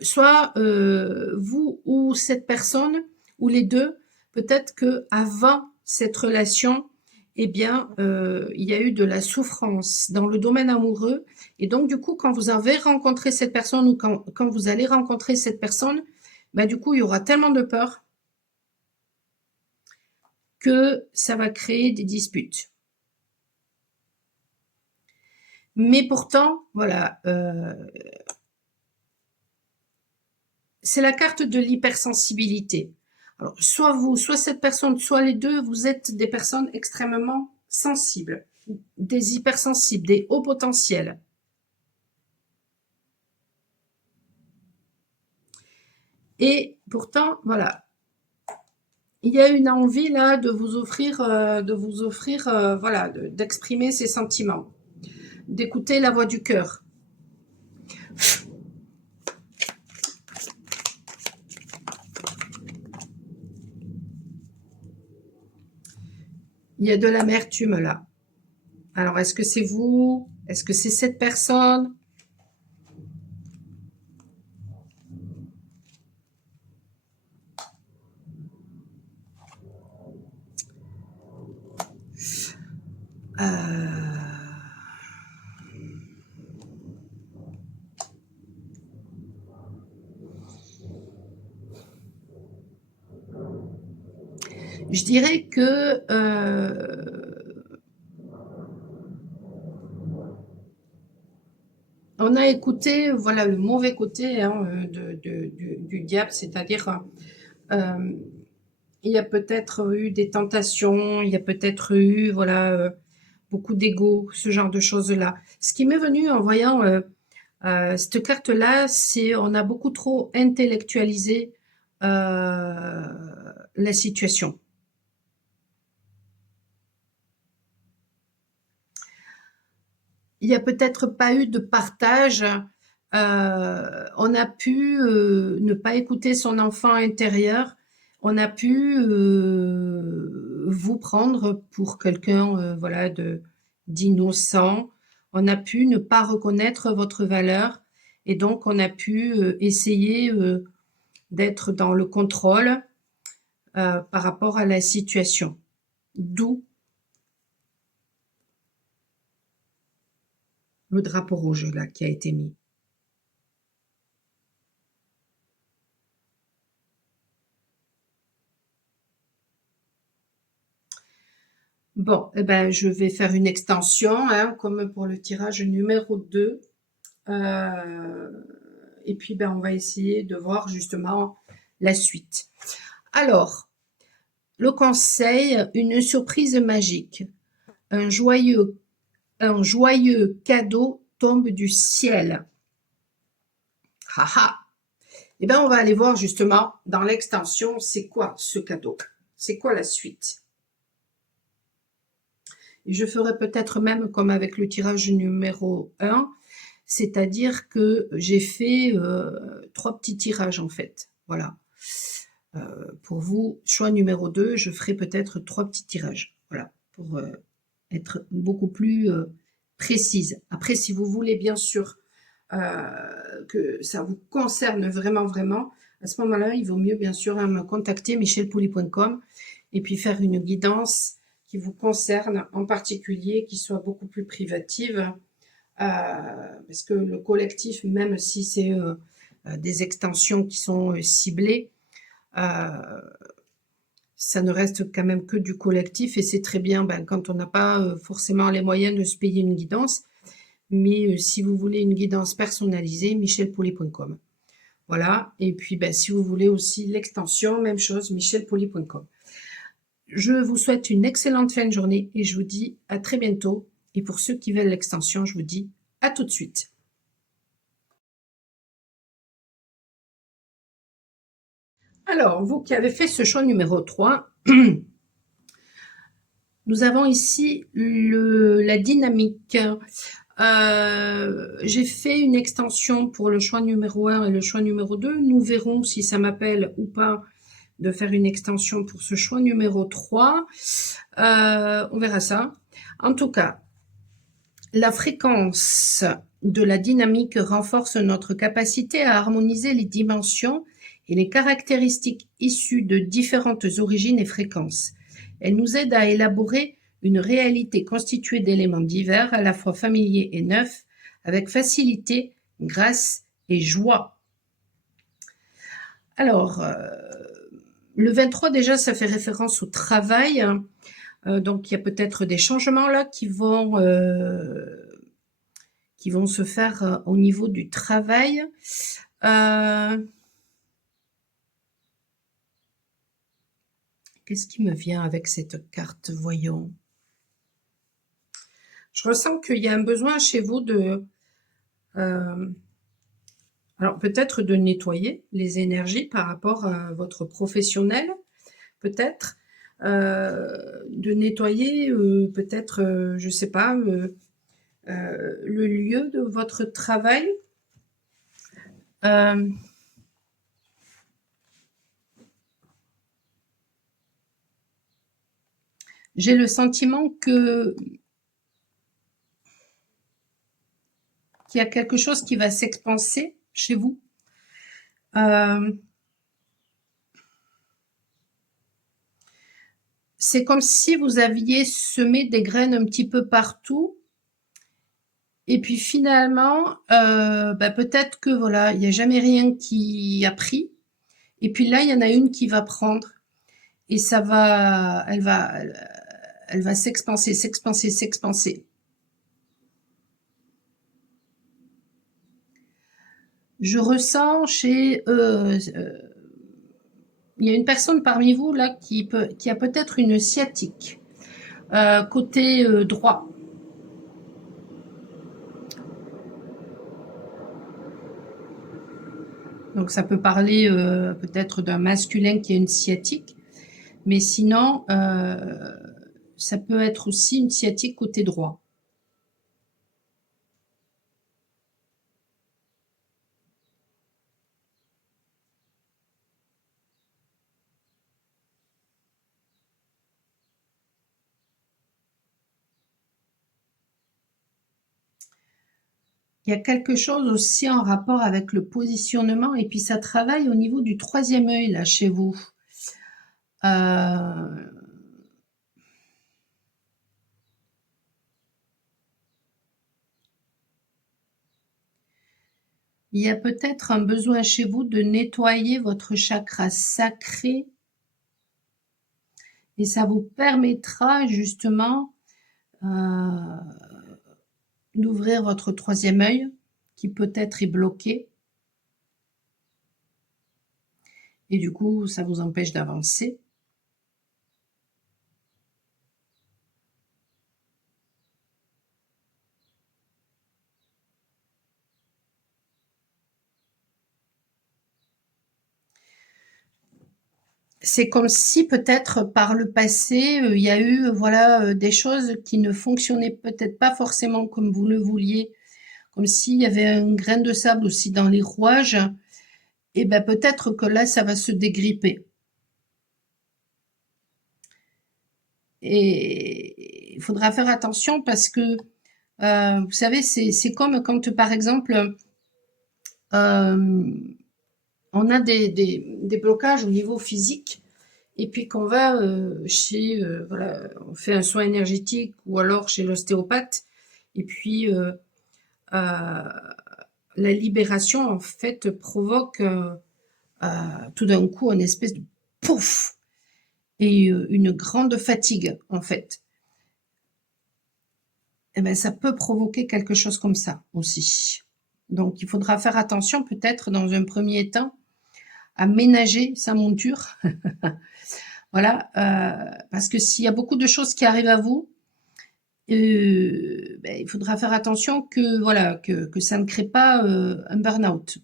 Soit vous ou cette personne, ou les deux, peut-être que avant cette relation, eh bien, il y a eu de la souffrance dans le domaine amoureux. Et donc, du coup, quand vous avez rencontré cette personne ou quand vous allez rencontrer cette personne, bah, du coup, il y aura tellement de peur que ça va créer des disputes. Mais pourtant, voilà, c'est la carte de l'hypersensibilité. Alors, soit vous, soit cette personne, soit les deux, vous êtes des personnes extrêmement sensibles, des hypersensibles, des hauts potentiels. Et pourtant, voilà, il y a une envie là de vous offrir, voilà, d'exprimer ses sentiments, d'écouter la voix du cœur. Il y a de l'amertume là. Alors, est-ce que c'est vous? Est-ce que c'est cette personne? Je dirais que on a écouté, voilà, le mauvais côté hein, du diable, c'est-à-dire il y a peut-être eu des tentations, il y a peut-être eu, voilà, beaucoup d'ego, ce genre de choses-là. Ce qui m'est venu en voyant cette carte-là, c'est on a beaucoup trop intellectualisé la situation. Il n'y a peut-être pas eu de partage. On a pu ne pas écouter son enfant intérieur. On a pu vous prendre pour quelqu'un, voilà, d'innocent. On a pu ne pas reconnaître votre valeur et donc on a pu essayer d'être dans le contrôle par rapport à la situation. D'où le drapeau rouge là qui a été mis. Bon, eh ben, je vais faire une extension, hein, comme pour le tirage numéro 2. Et puis, ben, on va essayer de voir justement la suite. Alors, le conseil, une surprise magique. Un joyeux cadeau tombe du ciel. Haha. Eh ben, on va aller voir justement dans l'extension, c'est quoi ce cadeau? C'est quoi la suite? Et je ferai peut-être même comme avec le tirage numéro 1, c'est-à-dire que j'ai fait 3 petits tirages en fait. Voilà. Pour vous, choix numéro 2, je ferai peut-être 3 petits tirages. Voilà, pour être beaucoup plus précise. Après, si vous voulez bien sûr que ça vous concerne vraiment, vraiment, à ce moment-là, il vaut mieux bien sûr me contacter michelpouli.com et puis faire une guidance qui vous concerne en particulier, qui soit beaucoup plus privative, parce que le collectif, même si c'est des extensions qui sont ciblées, ça ne reste quand même que du collectif et c'est très bien ben, quand on n'a pas forcément les moyens de se payer une guidance. Mais si vous voulez une guidance personnalisée, michelpouli.com. Voilà. Et puis, ben, si vous voulez aussi l'extension, même chose, michelpouli.com. Je vous souhaite une excellente fin de journée et je vous dis à très bientôt. Et pour ceux qui veulent l'extension, je vous dis à tout de suite. Alors, vous qui avez fait ce choix numéro 3, nous avons ici la dynamique. J'ai fait une extension pour le choix numéro 1 et le choix numéro 2. Nous verrons si ça m'appelle ou pas de faire une extension pour ce choix numéro 3. On verra ça. En tout cas, la fréquence de la dynamique renforce notre capacité à harmoniser les dimensions et les caractéristiques issues de différentes origines et fréquences. Elle nous aide à élaborer une réalité constituée d'éléments divers, à la fois familiers et neufs, avec facilité, grâce et joie. Alors, le 23 déjà, ça fait référence au travail. Donc, il y a peut-être des changements là qui vont se faire au niveau du travail. Qu'est-ce qui me vient avec cette carte, voyons? Je ressens qu'il y a un besoin chez vous de... alors, peut-être de nettoyer les énergies par rapport à votre professionnel, peut-être. De nettoyer, peut-être, je sais pas, le lieu de votre travail. J'ai le sentiment qu'il y a quelque chose qui va s'expanser chez vous. C'est comme si vous aviez semé des graines un petit peu partout. Et puis finalement, peut-être que voilà, il n'y a jamais rien qui a pris. Et puis là, il y en a une qui va prendre. Et elle va s'expanser, s'expanser, s'expanser. Je ressens il il y a une personne parmi vous là qui a peut-être une sciatique côté droit. Donc ça peut parler peut-être d'un masculin qui a une sciatique, mais sinon ça peut être aussi une sciatique côté droit. Il y a quelque chose aussi en rapport avec le positionnement et puis ça travaille au niveau du 3e œil là chez vous. Il y a peut-être un besoin chez vous de nettoyer votre chakra sacré et ça vous permettra justement d'ouvrir votre 3e œil qui peut-être est bloqué et du coup ça vous empêche d'avancer. C'est comme si peut-être par le passé, il y a eu voilà des choses qui ne fonctionnaient peut-être pas forcément comme vous le vouliez, comme s'il y avait un grain de sable aussi dans les rouages, et ben peut-être que là ça va se dégripper. Et il faudra faire attention parce que vous savez c'est comme quand par exemple on a des blocages au niveau physique et puis qu'on va chez voilà, on fait un soin énergétique ou alors chez l'ostéopathe et puis la libération en fait provoque tout d'un coup une espèce de pouf et une grande fatigue en fait. Et ben ça peut provoquer quelque chose comme ça aussi. Donc il faudra faire attention peut-être dans un premier temps à ménager sa monture. Voilà, parce que s'il y a beaucoup de choses qui arrivent à vous, ben, il faudra faire attention que voilà que ça ne crée pas un burn-out.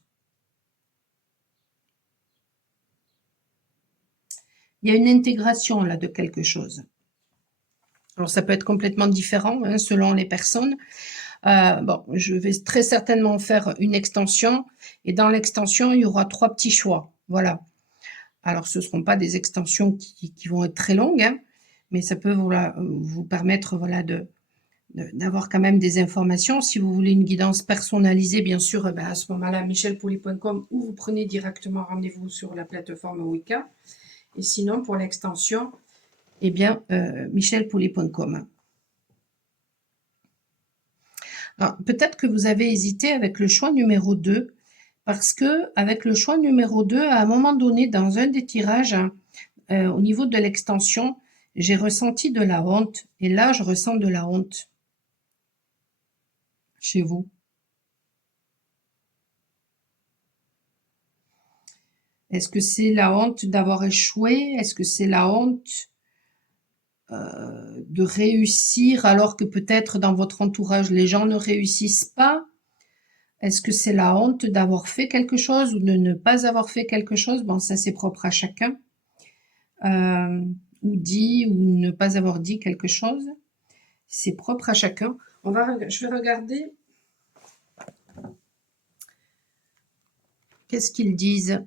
Il y a une intégration là de quelque chose. Alors ça peut être complètement différent hein, selon les personnes. Bon, je vais très certainement faire une extension et dans l'extension il y aura 3 petits choix. Voilà. Alors ce ne seront pas des extensions qui vont être très longues, hein, mais ça peut voilà, vous permettre voilà d'avoir quand même des informations. Si vous voulez une guidance personnalisée, bien sûr, ben à ce moment-là, michelpouli.com ou vous prenez directement rendez-vous sur la plateforme Wicca. Et sinon, pour l'extension, eh bien, michelpouli.com. Alors, peut-être que vous avez hésité avec le choix numéro 2, parce que avec le choix numéro 2, à un moment donné, dans un des tirages, au niveau de l'extension, j'ai ressenti de la honte. Et là, je ressens de la honte chez vous. Est-ce que c'est la honte d'avoir échoué? Est-ce que c'est la honte de réussir alors que peut-être dans votre entourage les gens ne réussissent pas? Est-ce que c'est la honte d'avoir fait quelque chose ou de ne pas avoir fait quelque chose? Bon, ça c'est propre à chacun. Ou dit ou ne pas avoir dit quelque chose. C'est propre à chacun. Je vais regarder. Qu'est-ce qu'ils disent?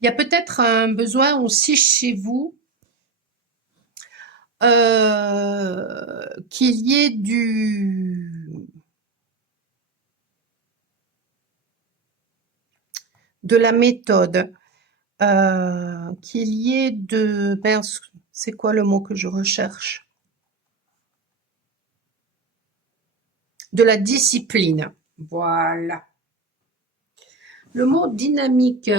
Il y a peut-être un besoin aussi chez vous qu'il y ait de la méthode, qu'il y ait c'est quoi le mot que je recherche? De la discipline. Voilà. Le mot dynamique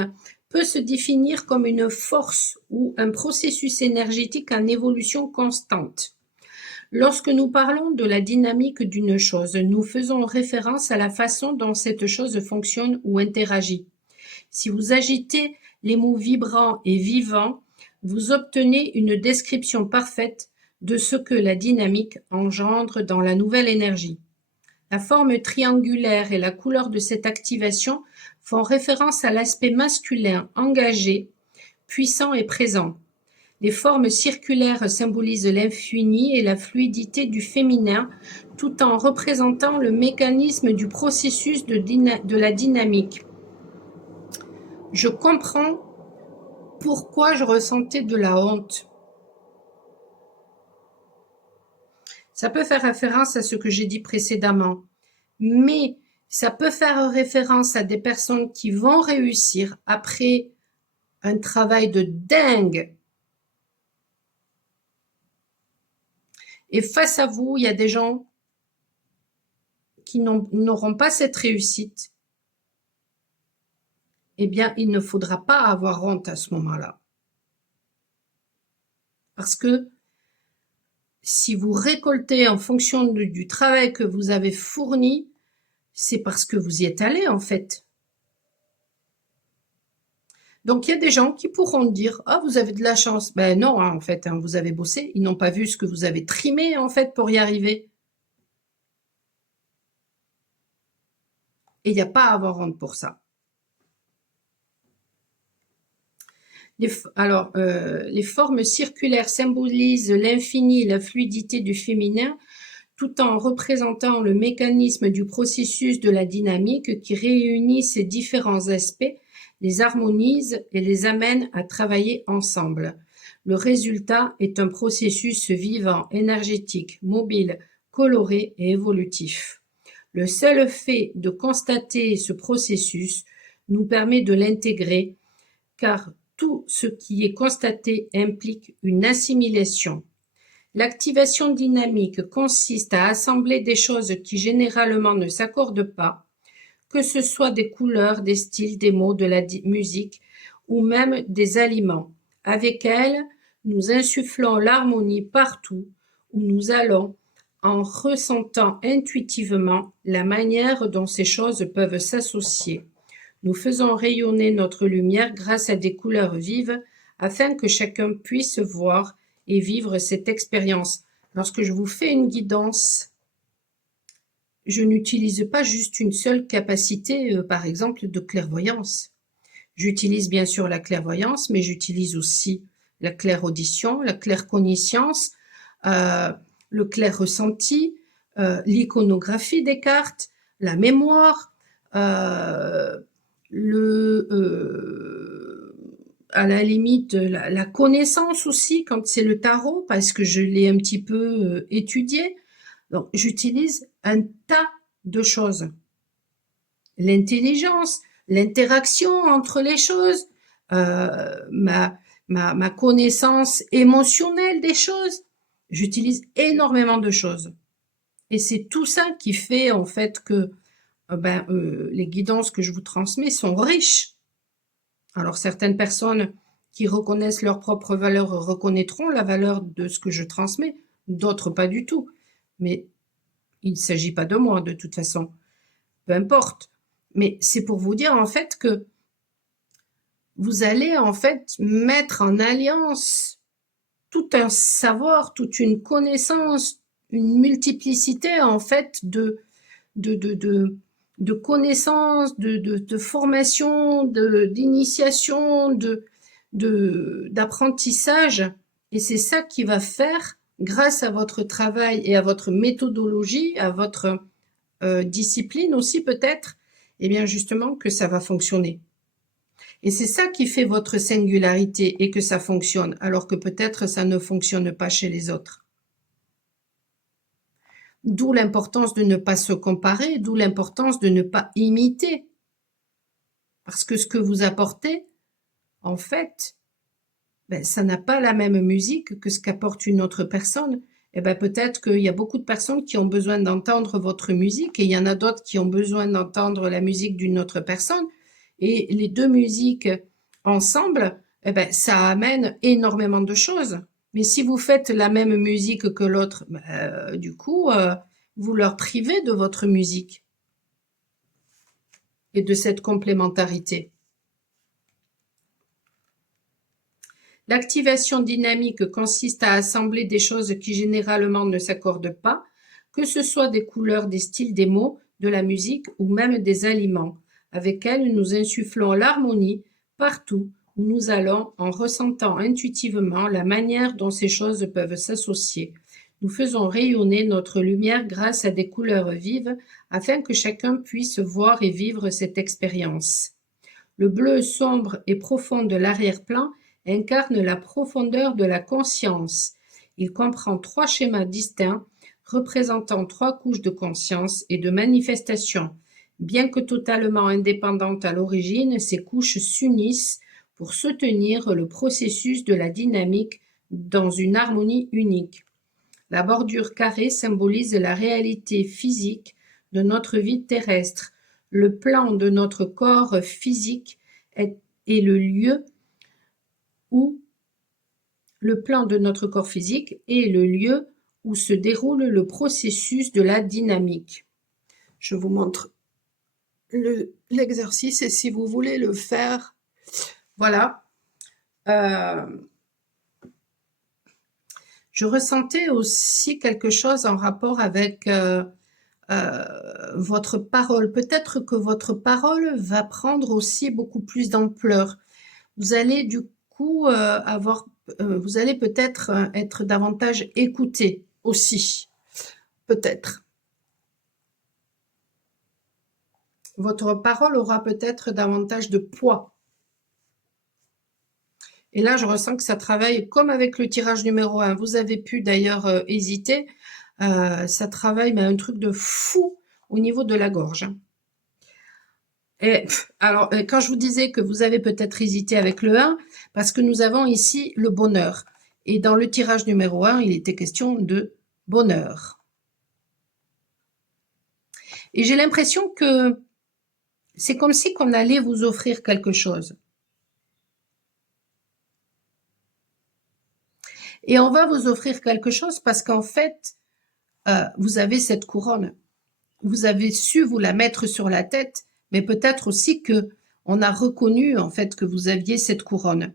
peut se définir comme une force ou un processus énergétique en évolution constante. Lorsque nous parlons de la dynamique d'une chose, nous faisons référence à la façon dont cette chose fonctionne ou interagit. Si vous agitez les mots vibrants et vivants, vous obtenez une description parfaite de ce que la dynamique engendre dans la nouvelle énergie. La forme triangulaire et la couleur de cette activation font référence à l'aspect masculin engagé, puissant et présent. Les formes circulaires symbolisent l'infini et la fluidité du féminin, tout en représentant le mécanisme du processus de la dynamique. Je comprends pourquoi je ressentais de la honte. Ça peut faire référence à ce que j'ai dit précédemment, mais ça peut faire référence à des personnes qui vont réussir après un travail de dingue. Et face à vous, il y a des gens qui n'auront pas cette réussite. Eh bien, il ne faudra pas avoir honte à ce moment-là. Parce que si vous récoltez en fonction du travail que vous avez fourni, c'est parce que vous y êtes allé en fait. Donc il y a des gens qui pourront dire « Ah, vous avez de la chance ». Ben non, hein, en fait, hein, vous avez bossé. Ils n'ont pas vu ce que vous avez trimé en fait pour y arriver. Et il n'y a pas à avoir honte pour ça. Les formes circulaires symbolisent l'infini et la fluidité du féminin, tout en représentant le mécanisme du processus de la dynamique qui réunit ces différents aspects, les harmonise et les amène à travailler ensemble. Le résultat est un processus vivant, énergétique, mobile, coloré et évolutif. Le seul fait de constater ce processus nous permet de l'intégrer, car tout ce qui est constaté implique une assimilation. L'activation dynamique consiste à assembler des choses qui généralement ne s'accordent pas, que ce soit des couleurs, des styles, des mots, de la musique ou même des aliments. Avec elles, nous insufflons l'harmonie partout où nous allons en ressentant intuitivement la manière dont ces choses peuvent s'associer. Nous faisons rayonner notre lumière grâce à des couleurs vives afin que chacun puisse voir et vivre cette expérience. Lorsque je vous fais une guidance, je n'utilise pas juste une seule capacité, par exemple, de clairvoyance. J'utilise bien sûr la clairvoyance, mais j'utilise aussi la clairaudition, la claircogniscience, le clair ressenti, l'iconographie des cartes, la mémoire, à la limite la connaissance aussi quand c'est le tarot, parce que je l'ai un petit peu étudié. Donc j'utilise un tas de choses. L'intelligence, l'interaction entre les choses, ma connaissance émotionnelle des choses. J'utilise énormément de choses. Et c'est tout ça qui fait en fait que les guidances que je vous transmets sont riches. Alors certaines personnes qui reconnaissent leur propre valeur reconnaîtront la valeur de ce que je transmets, d'autres pas du tout. Mais il ne s'agit pas de moi de toute façon, peu importe. Mais c'est pour vous dire en fait que vous allez en fait mettre en alliance tout un savoir, toute une connaissance, une multiplicité en fait de connaissances, de formation, d'initiation, d'apprentissage. Et c'est ça qui va faire, grâce à votre travail et à votre méthodologie, à votre discipline aussi peut-être, eh bien justement que ça va fonctionner. Et c'est ça qui fait votre singularité et que ça fonctionne, alors que peut-être ça ne fonctionne pas chez les autres. D'où l'importance de ne pas se comparer, d'où l'importance de ne pas imiter. Parce que ce que vous apportez, en fait, ça n'a pas la même musique que ce qu'apporte une autre personne. Et peut-être qu'il y a beaucoup de personnes qui ont besoin d'entendre votre musique et il y en a d'autres qui ont besoin d'entendre la musique d'une autre personne. Et les deux musiques ensemble, ça amène énormément de choses. Mais si vous faites la même musique que l'autre, du coup, vous leur privez de votre musique et de cette complémentarité. L'activation dynamique consiste à assembler des choses qui généralement ne s'accordent pas, que ce soit des couleurs, des styles, des mots, de la musique ou même des aliments. Avec elles, nous insufflons l'harmonie partout où nous allons en ressentant intuitivement la manière dont ces choses peuvent s'associer. Nous faisons rayonner notre lumière grâce à des couleurs vives afin que chacun puisse voir et vivre cette expérience. Le bleu sombre et profond de l'arrière-plan incarne la profondeur de la conscience. Il comprend 3 schémas distincts représentant 3 couches de conscience et de manifestation. Bien que totalement indépendantes à l'origine, ces couches s'unissent pour soutenir le processus de la dynamique dans une harmonie unique. La bordure carrée symbolise la réalité physique de notre vie terrestre. Le plan de notre corps physique est le lieu où se déroule le processus de la dynamique. Je vous montre l'exercice et si vous voulez le faire, voilà. Je ressentais aussi quelque chose en rapport avec votre parole. Peut-être que votre parole va prendre aussi beaucoup plus d'ampleur. Vous allez du coup vous allez peut-être être davantage écouté aussi, peut-être. Votre parole aura peut-être davantage de poids. Et là, je ressens que ça travaille comme avec le tirage numéro 1. Vous avez pu d'ailleurs hésiter. Ça travaille mais un truc de fou au niveau de la gorge. Et alors, quand je vous disais que vous avez peut-être hésité avec le 1, parce que nous avons ici le bonheur. Et dans le tirage numéro 1, il était question de bonheur. Et j'ai l'impression que c'est comme si qu'on allait vous offrir quelque chose. Et on va vous offrir quelque chose parce qu'en fait, vous avez cette couronne. Vous avez su vous la mettre sur la tête, mais peut-être aussi que on a reconnu en fait que vous aviez cette couronne.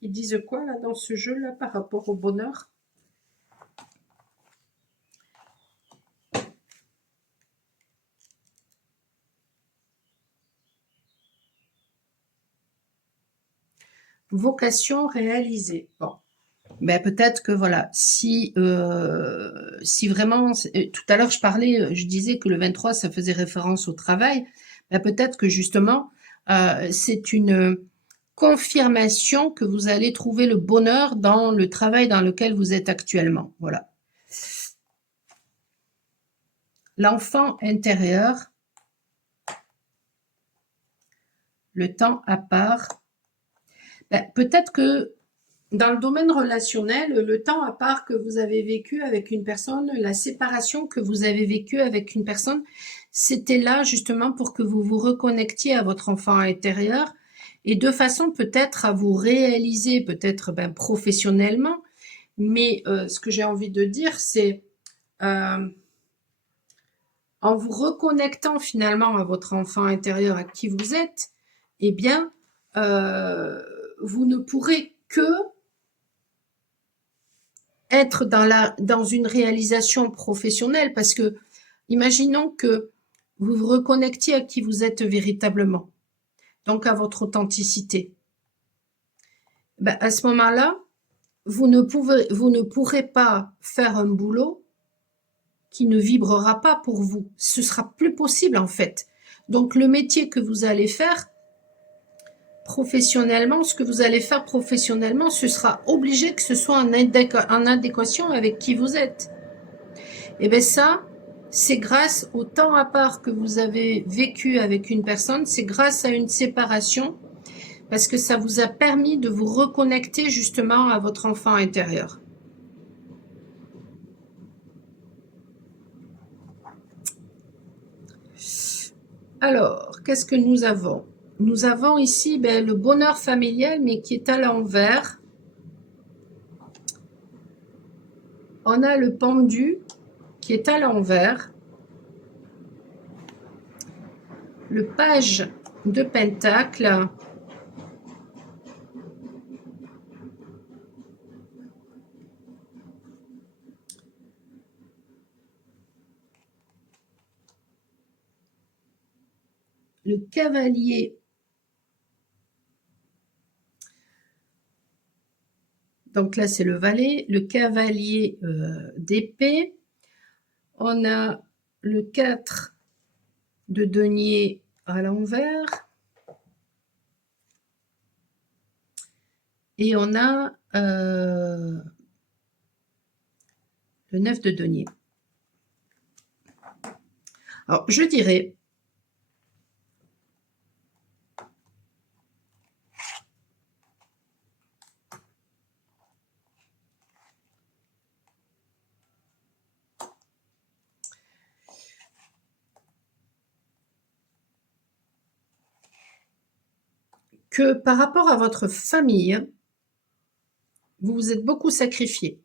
Ils disent quoi là dans ce jeu-là par rapport au bonheur? Vocation réalisée. Bon. Ben peut-être que voilà, si vraiment, tout à l'heure je disais que le 23 ça faisait référence au travail, ben peut-être que justement c'est une confirmation que vous allez trouver le bonheur dans le travail dans lequel vous êtes actuellement. Voilà. L'enfant intérieur, le temps à part. Ben, peut-être que dans le domaine relationnel, le temps à part que vous avez vécu avec une personne, la séparation que vous avez vécue avec une personne, c'était là justement pour que vous vous reconnectiez à votre enfant intérieur et de façon peut-être à vous réaliser, peut-être professionnellement. Mais ce que j'ai envie de dire, c'est en vous reconnectant finalement à votre enfant intérieur, à qui vous êtes, eh bien, vous ne pourrez que être dans une réalisation professionnelle parce que imaginons que vous vous reconnectiez à qui vous êtes véritablement, donc à votre authenticité. Ben, à ce moment-là, vous ne pourrez pas faire un boulot qui ne vibrera pas pour vous. Ce sera plus possible en fait. Donc le métier que vous allez faire professionnellement, ce que vous allez faire professionnellement, ce sera obligé que ce soit en adéquation avec qui vous êtes. Et bien ça, c'est grâce au temps à part que vous avez vécu avec une personne, c'est grâce à une séparation, parce que ça vous a permis de vous reconnecter justement à votre enfant intérieur. Alors, qu'est-ce que nous avons? nous avons ici le bonheur familial, mais qui est à l'envers. On a le pendu qui est à l'envers. Le page de pentacle. Le cavalier. Donc là, c'est le valet. Le cavalier d'épée. On a le 4 de denier à l'envers. Et on a le 9 de denier. Alors, je dirais que par rapport à votre famille, vous vous êtes beaucoup sacrifié.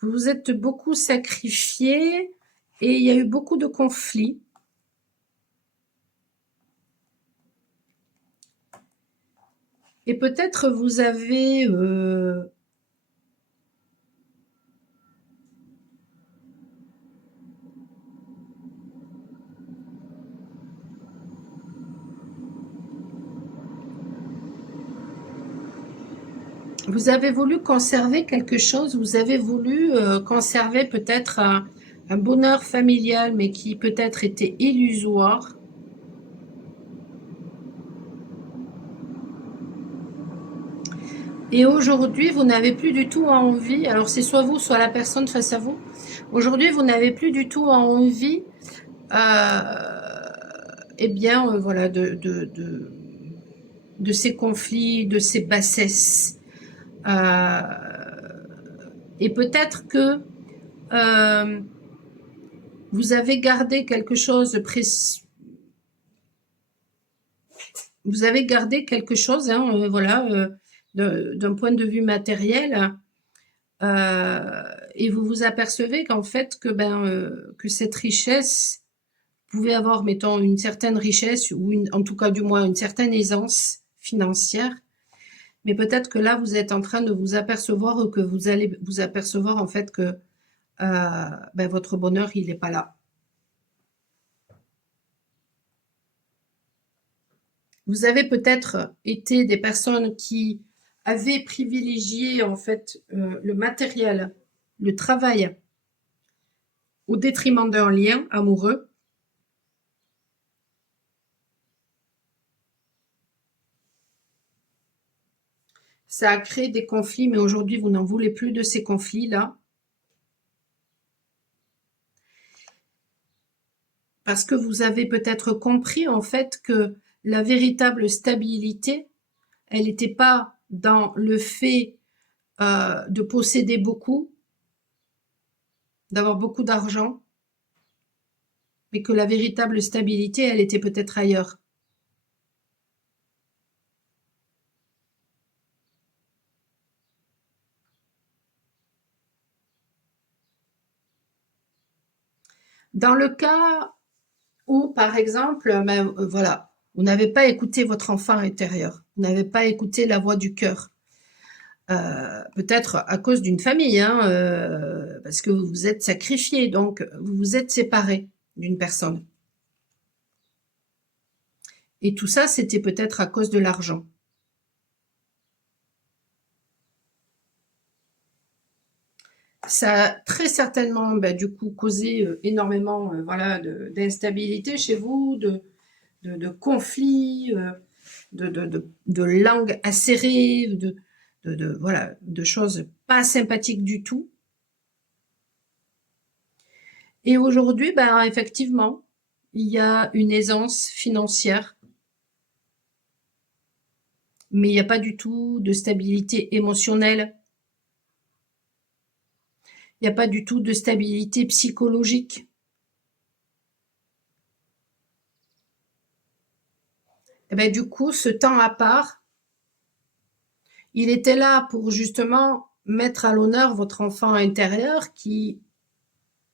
Vous vous êtes beaucoup sacrifié et il y a eu beaucoup de conflits. Et peut-être vous avez vous avez voulu conserver quelque chose, vous avez voulu conserver peut-être un bonheur familial, mais qui peut-être était illusoire. Et aujourd'hui, vous n'avez plus du tout envie, alors c'est soit vous, soit la personne face à vous. Aujourd'hui, vous n'avez plus du tout envie, eh bien, voilà, de ces conflits, de ces bassesses. Et peut-être que vous avez gardé quelque chose de précis. Vous avez gardé quelque chose, hein, voilà, d'un point de vue matériel, et vous vous apercevez qu'en fait, que cette richesse, vous pouvez avoir, mettons, une certaine richesse, ou en tout cas, du moins, une certaine aisance financière, mais peut-être que là, vous êtes en train de vous apercevoir, que vous allez vous apercevoir, en fait, que votre bonheur, il n'est pas là. Vous avez peut-être été des personnes qui avaient privilégié, en fait, le matériel, le travail, au détriment d'un lien amoureux. Ça a créé des conflits, mais aujourd'hui, vous n'en voulez plus de ces conflits-là. Parce que vous avez peut-être compris, en fait, que la véritable stabilité, elle n'était pas dans le fait de posséder beaucoup, d'avoir beaucoup d'argent, mais que la véritable stabilité, elle était peut-être ailleurs. Dans le cas où, par exemple, voilà, vous n'avez pas écouté votre enfant intérieur, vous n'avez pas écouté la voix du cœur, peut-être à cause d'une famille, hein, parce que vous vous êtes sacrifié, donc vous vous êtes séparé d'une personne. Et tout ça, c'était peut-être à cause de l'argent. Ça a très certainement, du coup, causé énormément, voilà, d'instabilité chez vous, de conflits, de langues acérées, voilà, de choses pas sympathiques du tout. Et aujourd'hui, effectivement, il y a une aisance financière, mais il n'y a pas du tout de stabilité émotionnelle. Il n'y a pas du tout de stabilité psychologique. Et ben, du coup, ce temps à part, il était là pour justement mettre à l'honneur votre enfant intérieur qui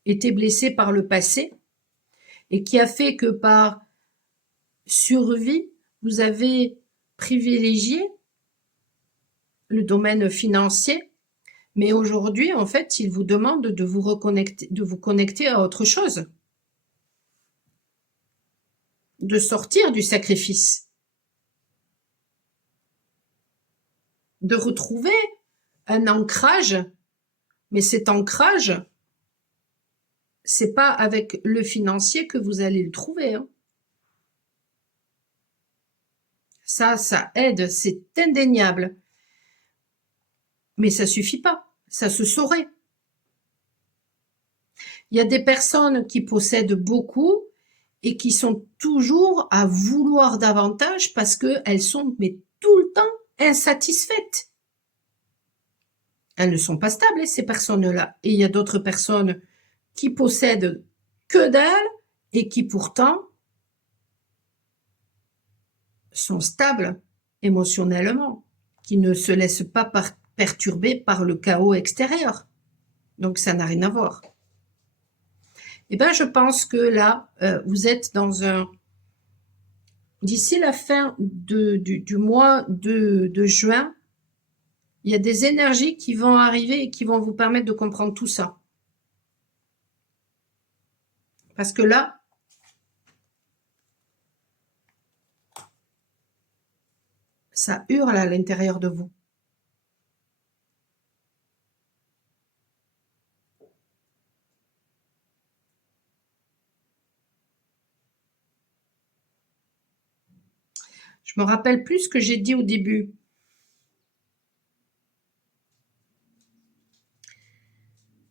était blessé par le passé et qui a fait que par survie, vous avez privilégié le domaine financier, mais aujourd'hui, en fait, il vous demande de vous connecter à autre chose, de sortir du sacrifice, de retrouver un ancrage, mais cet ancrage, c'est pas avec le financier que vous allez le trouver, hein. Ça aide, c'est indéniable. Mais ça suffit pas, ça se saurait. Il y a des personnes qui possèdent beaucoup et qui sont toujours à vouloir davantage parce qu'elles sont mais tout le temps insatisfaites. Elles ne sont pas stables, ces personnes-là. Et il y a d'autres personnes qui possèdent que dalle et qui pourtant sont stables émotionnellement, qui ne se laissent pas perturber par le chaos extérieur. Donc ça n'a rien à voir. Eh ben, je pense que là, vous êtes dans un... D'ici la fin du mois de juin, il y a des énergies qui vont arriver et qui vont vous permettre de comprendre tout ça. Parce que là, ça hurle à l'intérieur de vous. Je me rappelle plus ce que j'ai dit au début.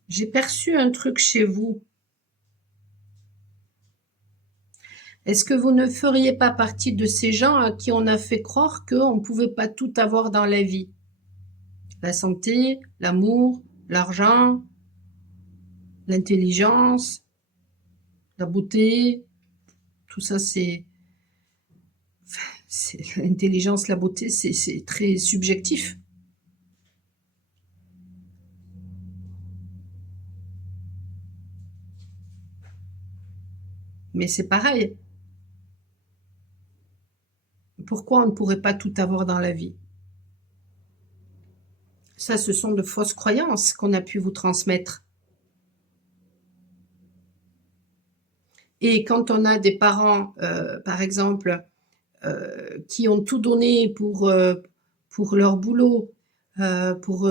J'ai perçu un truc chez vous. Est-ce que vous ne feriez pas partie de ces gens à qui on a fait croire qu'on ne pouvait pas tout avoir dans la vie? La santé, l'amour, l'argent, l'intelligence, la beauté, tout ça c'est l'intelligence, la beauté, c'est très subjectif. Mais c'est pareil. Pourquoi on ne pourrait pas tout avoir dans la vie? Ça, ce sont de fausses croyances qu'on a pu vous transmettre. Et quand on a des parents, par exemple, qui ont tout donné pour leur boulot, pour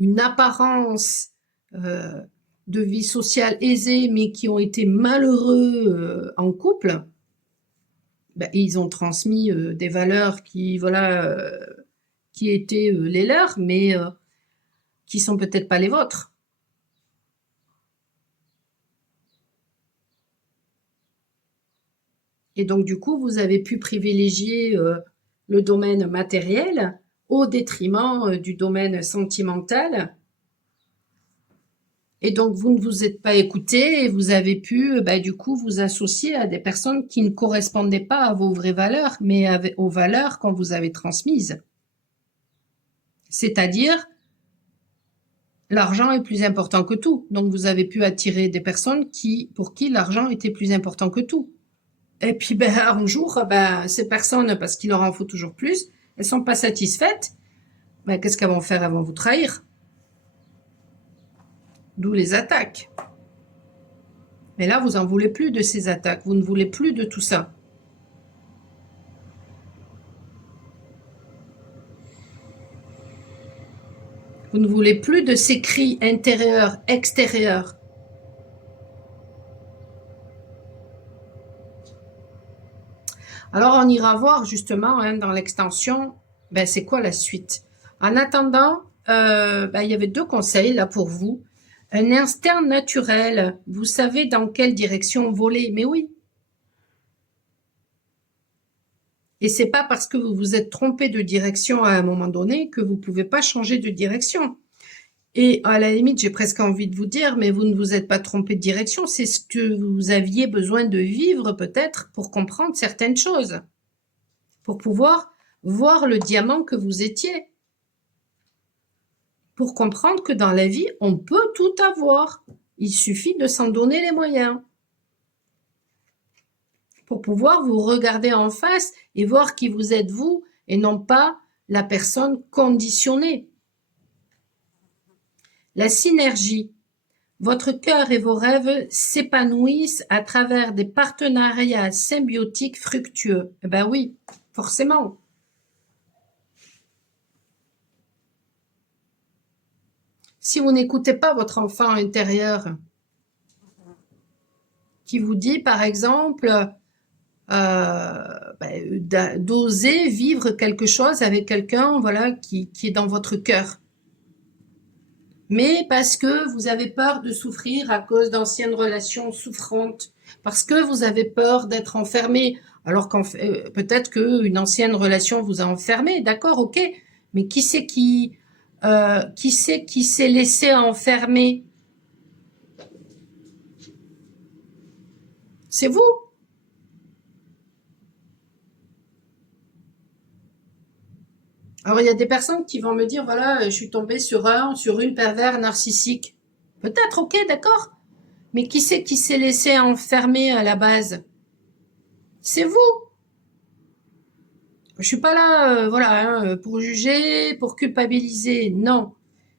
une apparence de vie sociale aisée, mais qui ont été malheureux en couple, ben, ils ont transmis des valeurs qui, voilà, qui étaient les leurs, mais qui sont peut-être pas les vôtres. Et donc, du coup, vous avez pu privilégier le domaine matériel au détriment du domaine sentimental. Et donc, vous ne vous êtes pas écouté et vous avez pu, bah, du coup, vous associer à des personnes qui ne correspondaient pas à vos vraies valeurs, mais aux valeurs qu'on vous avait transmises. C'est-à-dire, l'argent est plus important que tout. Donc, vous avez pu attirer des personnes pour qui l'argent était plus important que tout. Et puis, ben, un jour, ben, ces personnes, parce qu'il leur en faut toujours plus, elles sont pas satisfaites. Ben, qu'est-ce qu'elles vont faire? Elles vont vous trahir. D'où les attaques. Mais là, vous en voulez plus de ces attaques. Vous ne voulez plus de tout ça. Vous ne voulez plus de ces cris intérieurs, extérieurs. Alors, on ira voir justement hein, dans l'extension, ben, c'est quoi la suite. En attendant, ben, il y avait deux conseils là pour vous. Un instinct naturel, vous savez dans quelle direction voler, mais oui. Et c'est pas parce que vous vous êtes trompé de direction à un moment donné que vous pouvez pas changer de direction. Et à la limite, j'ai presque envie de vous dire, mais vous ne vous êtes pas trompé de direction, c'est ce que vous aviez besoin de vivre peut-être pour comprendre certaines choses. pour pouvoir voir le diamant que vous étiez. Pour comprendre que dans la vie, on peut tout avoir. Il suffit de s'en donner les moyens. Pour pouvoir vous regarder en face et voir qui vous êtes vous et non pas la personne conditionnée. La synergie. Votre cœur et vos rêves s'épanouissent à travers des partenariats symbiotiques fructueux. Eh ben oui, forcément. Si vous n'écoutez pas votre enfant intérieur, qui vous dit, par exemple, d'oser vivre quelque chose avec quelqu'un, voilà, qui est dans votre cœur. Mais parce que vous avez peur de souffrir à cause d'anciennes relations souffrantes, parce que vous avez peur d'être enfermé, alors peut-être qu'une ancienne relation vous a enfermé, d'accord, ok, mais qui c'est qui s'est laissé enfermer? C'est vous. Alors, il y a des personnes qui vont me dire, voilà, je suis tombée sur une pervers narcissique. Peut-être, ok, d'accord. Mais qui c'est qui s'est laissé enfermer à la base? C'est vous. Je suis pas là, voilà, hein, pour juger, pour culpabiliser. Non.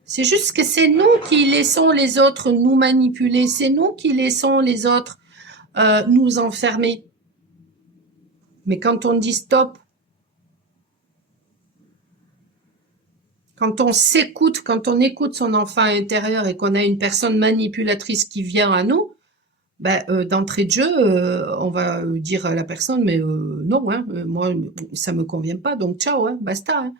C'est juste que c'est nous qui laissons les autres nous manipuler. C'est nous qui laissons les autres nous enfermer. Mais quand on dit stop, quand on s'écoute, quand on écoute son enfant intérieur et qu'on a une personne manipulatrice qui vient à nous, d'entrée de jeu, on va dire à la personne, mais non, hein, moi, ça me convient pas, donc ciao, hein, basta. Hein.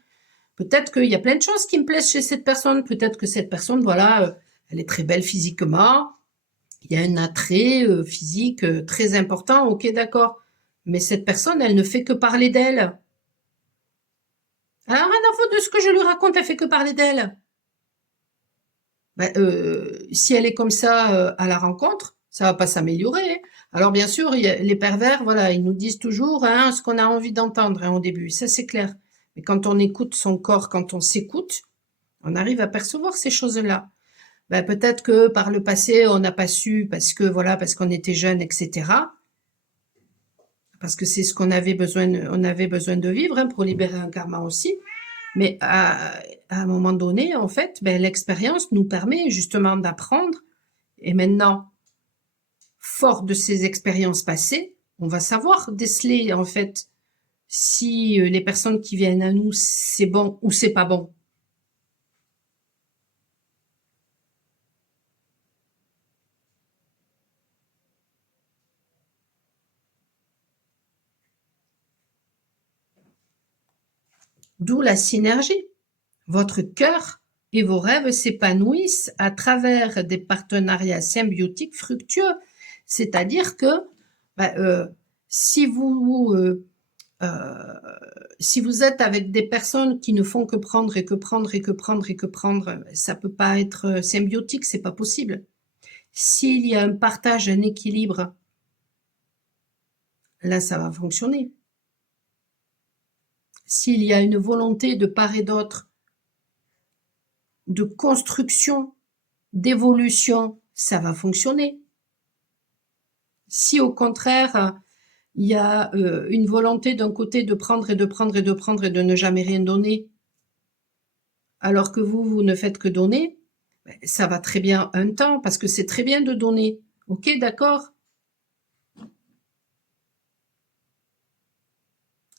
Peut-être qu'il y a plein de choses qui me plaisent chez cette personne. Peut-être que cette personne, voilà, elle est très belle physiquement. Il y a un attrait physique très important, ok, d'accord. Mais cette personne, elle ne fait que parler d'elle. Alors, rien à foutre de ce que je lui raconte, elle fait que parler d'elle. Si elle est comme ça à la rencontre, ça va pas s'améliorer. Hein. Alors bien sûr, les pervers, voilà, ils nous disent toujours hein, ce qu'on a envie d'entendre hein, au début, ça c'est clair. Mais quand on écoute son corps, quand on s'écoute, on arrive à percevoir ces choses-là. Peut-être que par le passé, on n'a pas su parce que voilà, parce qu'on était jeune, etc. Parce que c'est ce qu'on avait besoin, on avait besoin de vivre hein, pour libérer un karma aussi. Mais à un moment donné, en fait, l'expérience nous permet justement d'apprendre. Et maintenant, fort de ces expériences passées, on va savoir déceler en fait si les personnes qui viennent à nous, c'est bon ou c'est pas bon. D'où la synergie. Votre cœur et vos rêves s'épanouissent à travers des partenariats symbiotiques fructueux. C'est-à-dire que si vous si vous êtes avec des personnes qui ne font que prendre et que prendre et que prendre et que prendre, ça peut pas être symbiotique, c'est pas possible. S'il y a un partage, un équilibre, là ça va fonctionner. S'il y a une volonté de part et d'autre de construction, d'évolution, ça va fonctionner. Si au contraire, il y a une volonté d'un côté de prendre et de prendre et de prendre et de ne jamais rien donner, alors que vous ne faites que donner, ça va très bien un temps, parce que c'est très bien de donner. Ok, d'accord.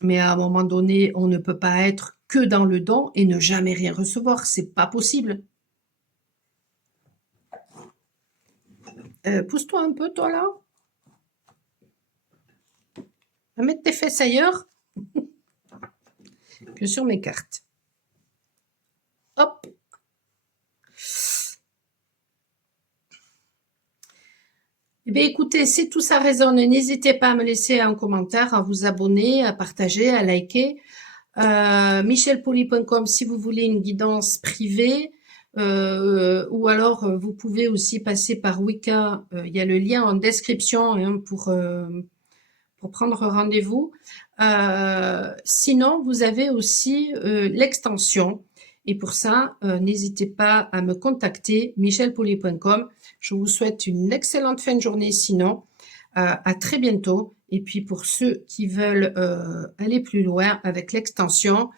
Mais à un moment donné, on ne peut pas être que dans le don et ne jamais rien recevoir. C'est pas possible. Pousse-toi un peu, toi, là. Va mettre tes fesses ailleurs que sur mes cartes. Hop. Eh bien, écoutez, si tout ça résonne, n'hésitez pas à me laisser un commentaire, à vous abonner, à partager, à liker. michelpoli.com si vous voulez une guidance privée. Ou alors, vous pouvez aussi passer par Wicca. Il y a le lien en description hein, pour pour prendre rendez-vous. Sinon, vous avez aussi l'extension. Et pour ça, n'hésitez pas à me contacter, michelpoli.com. Je vous souhaite une excellente fin de journée sinon. À très bientôt. Et puis pour ceux qui veulent aller plus loin avec l'extension,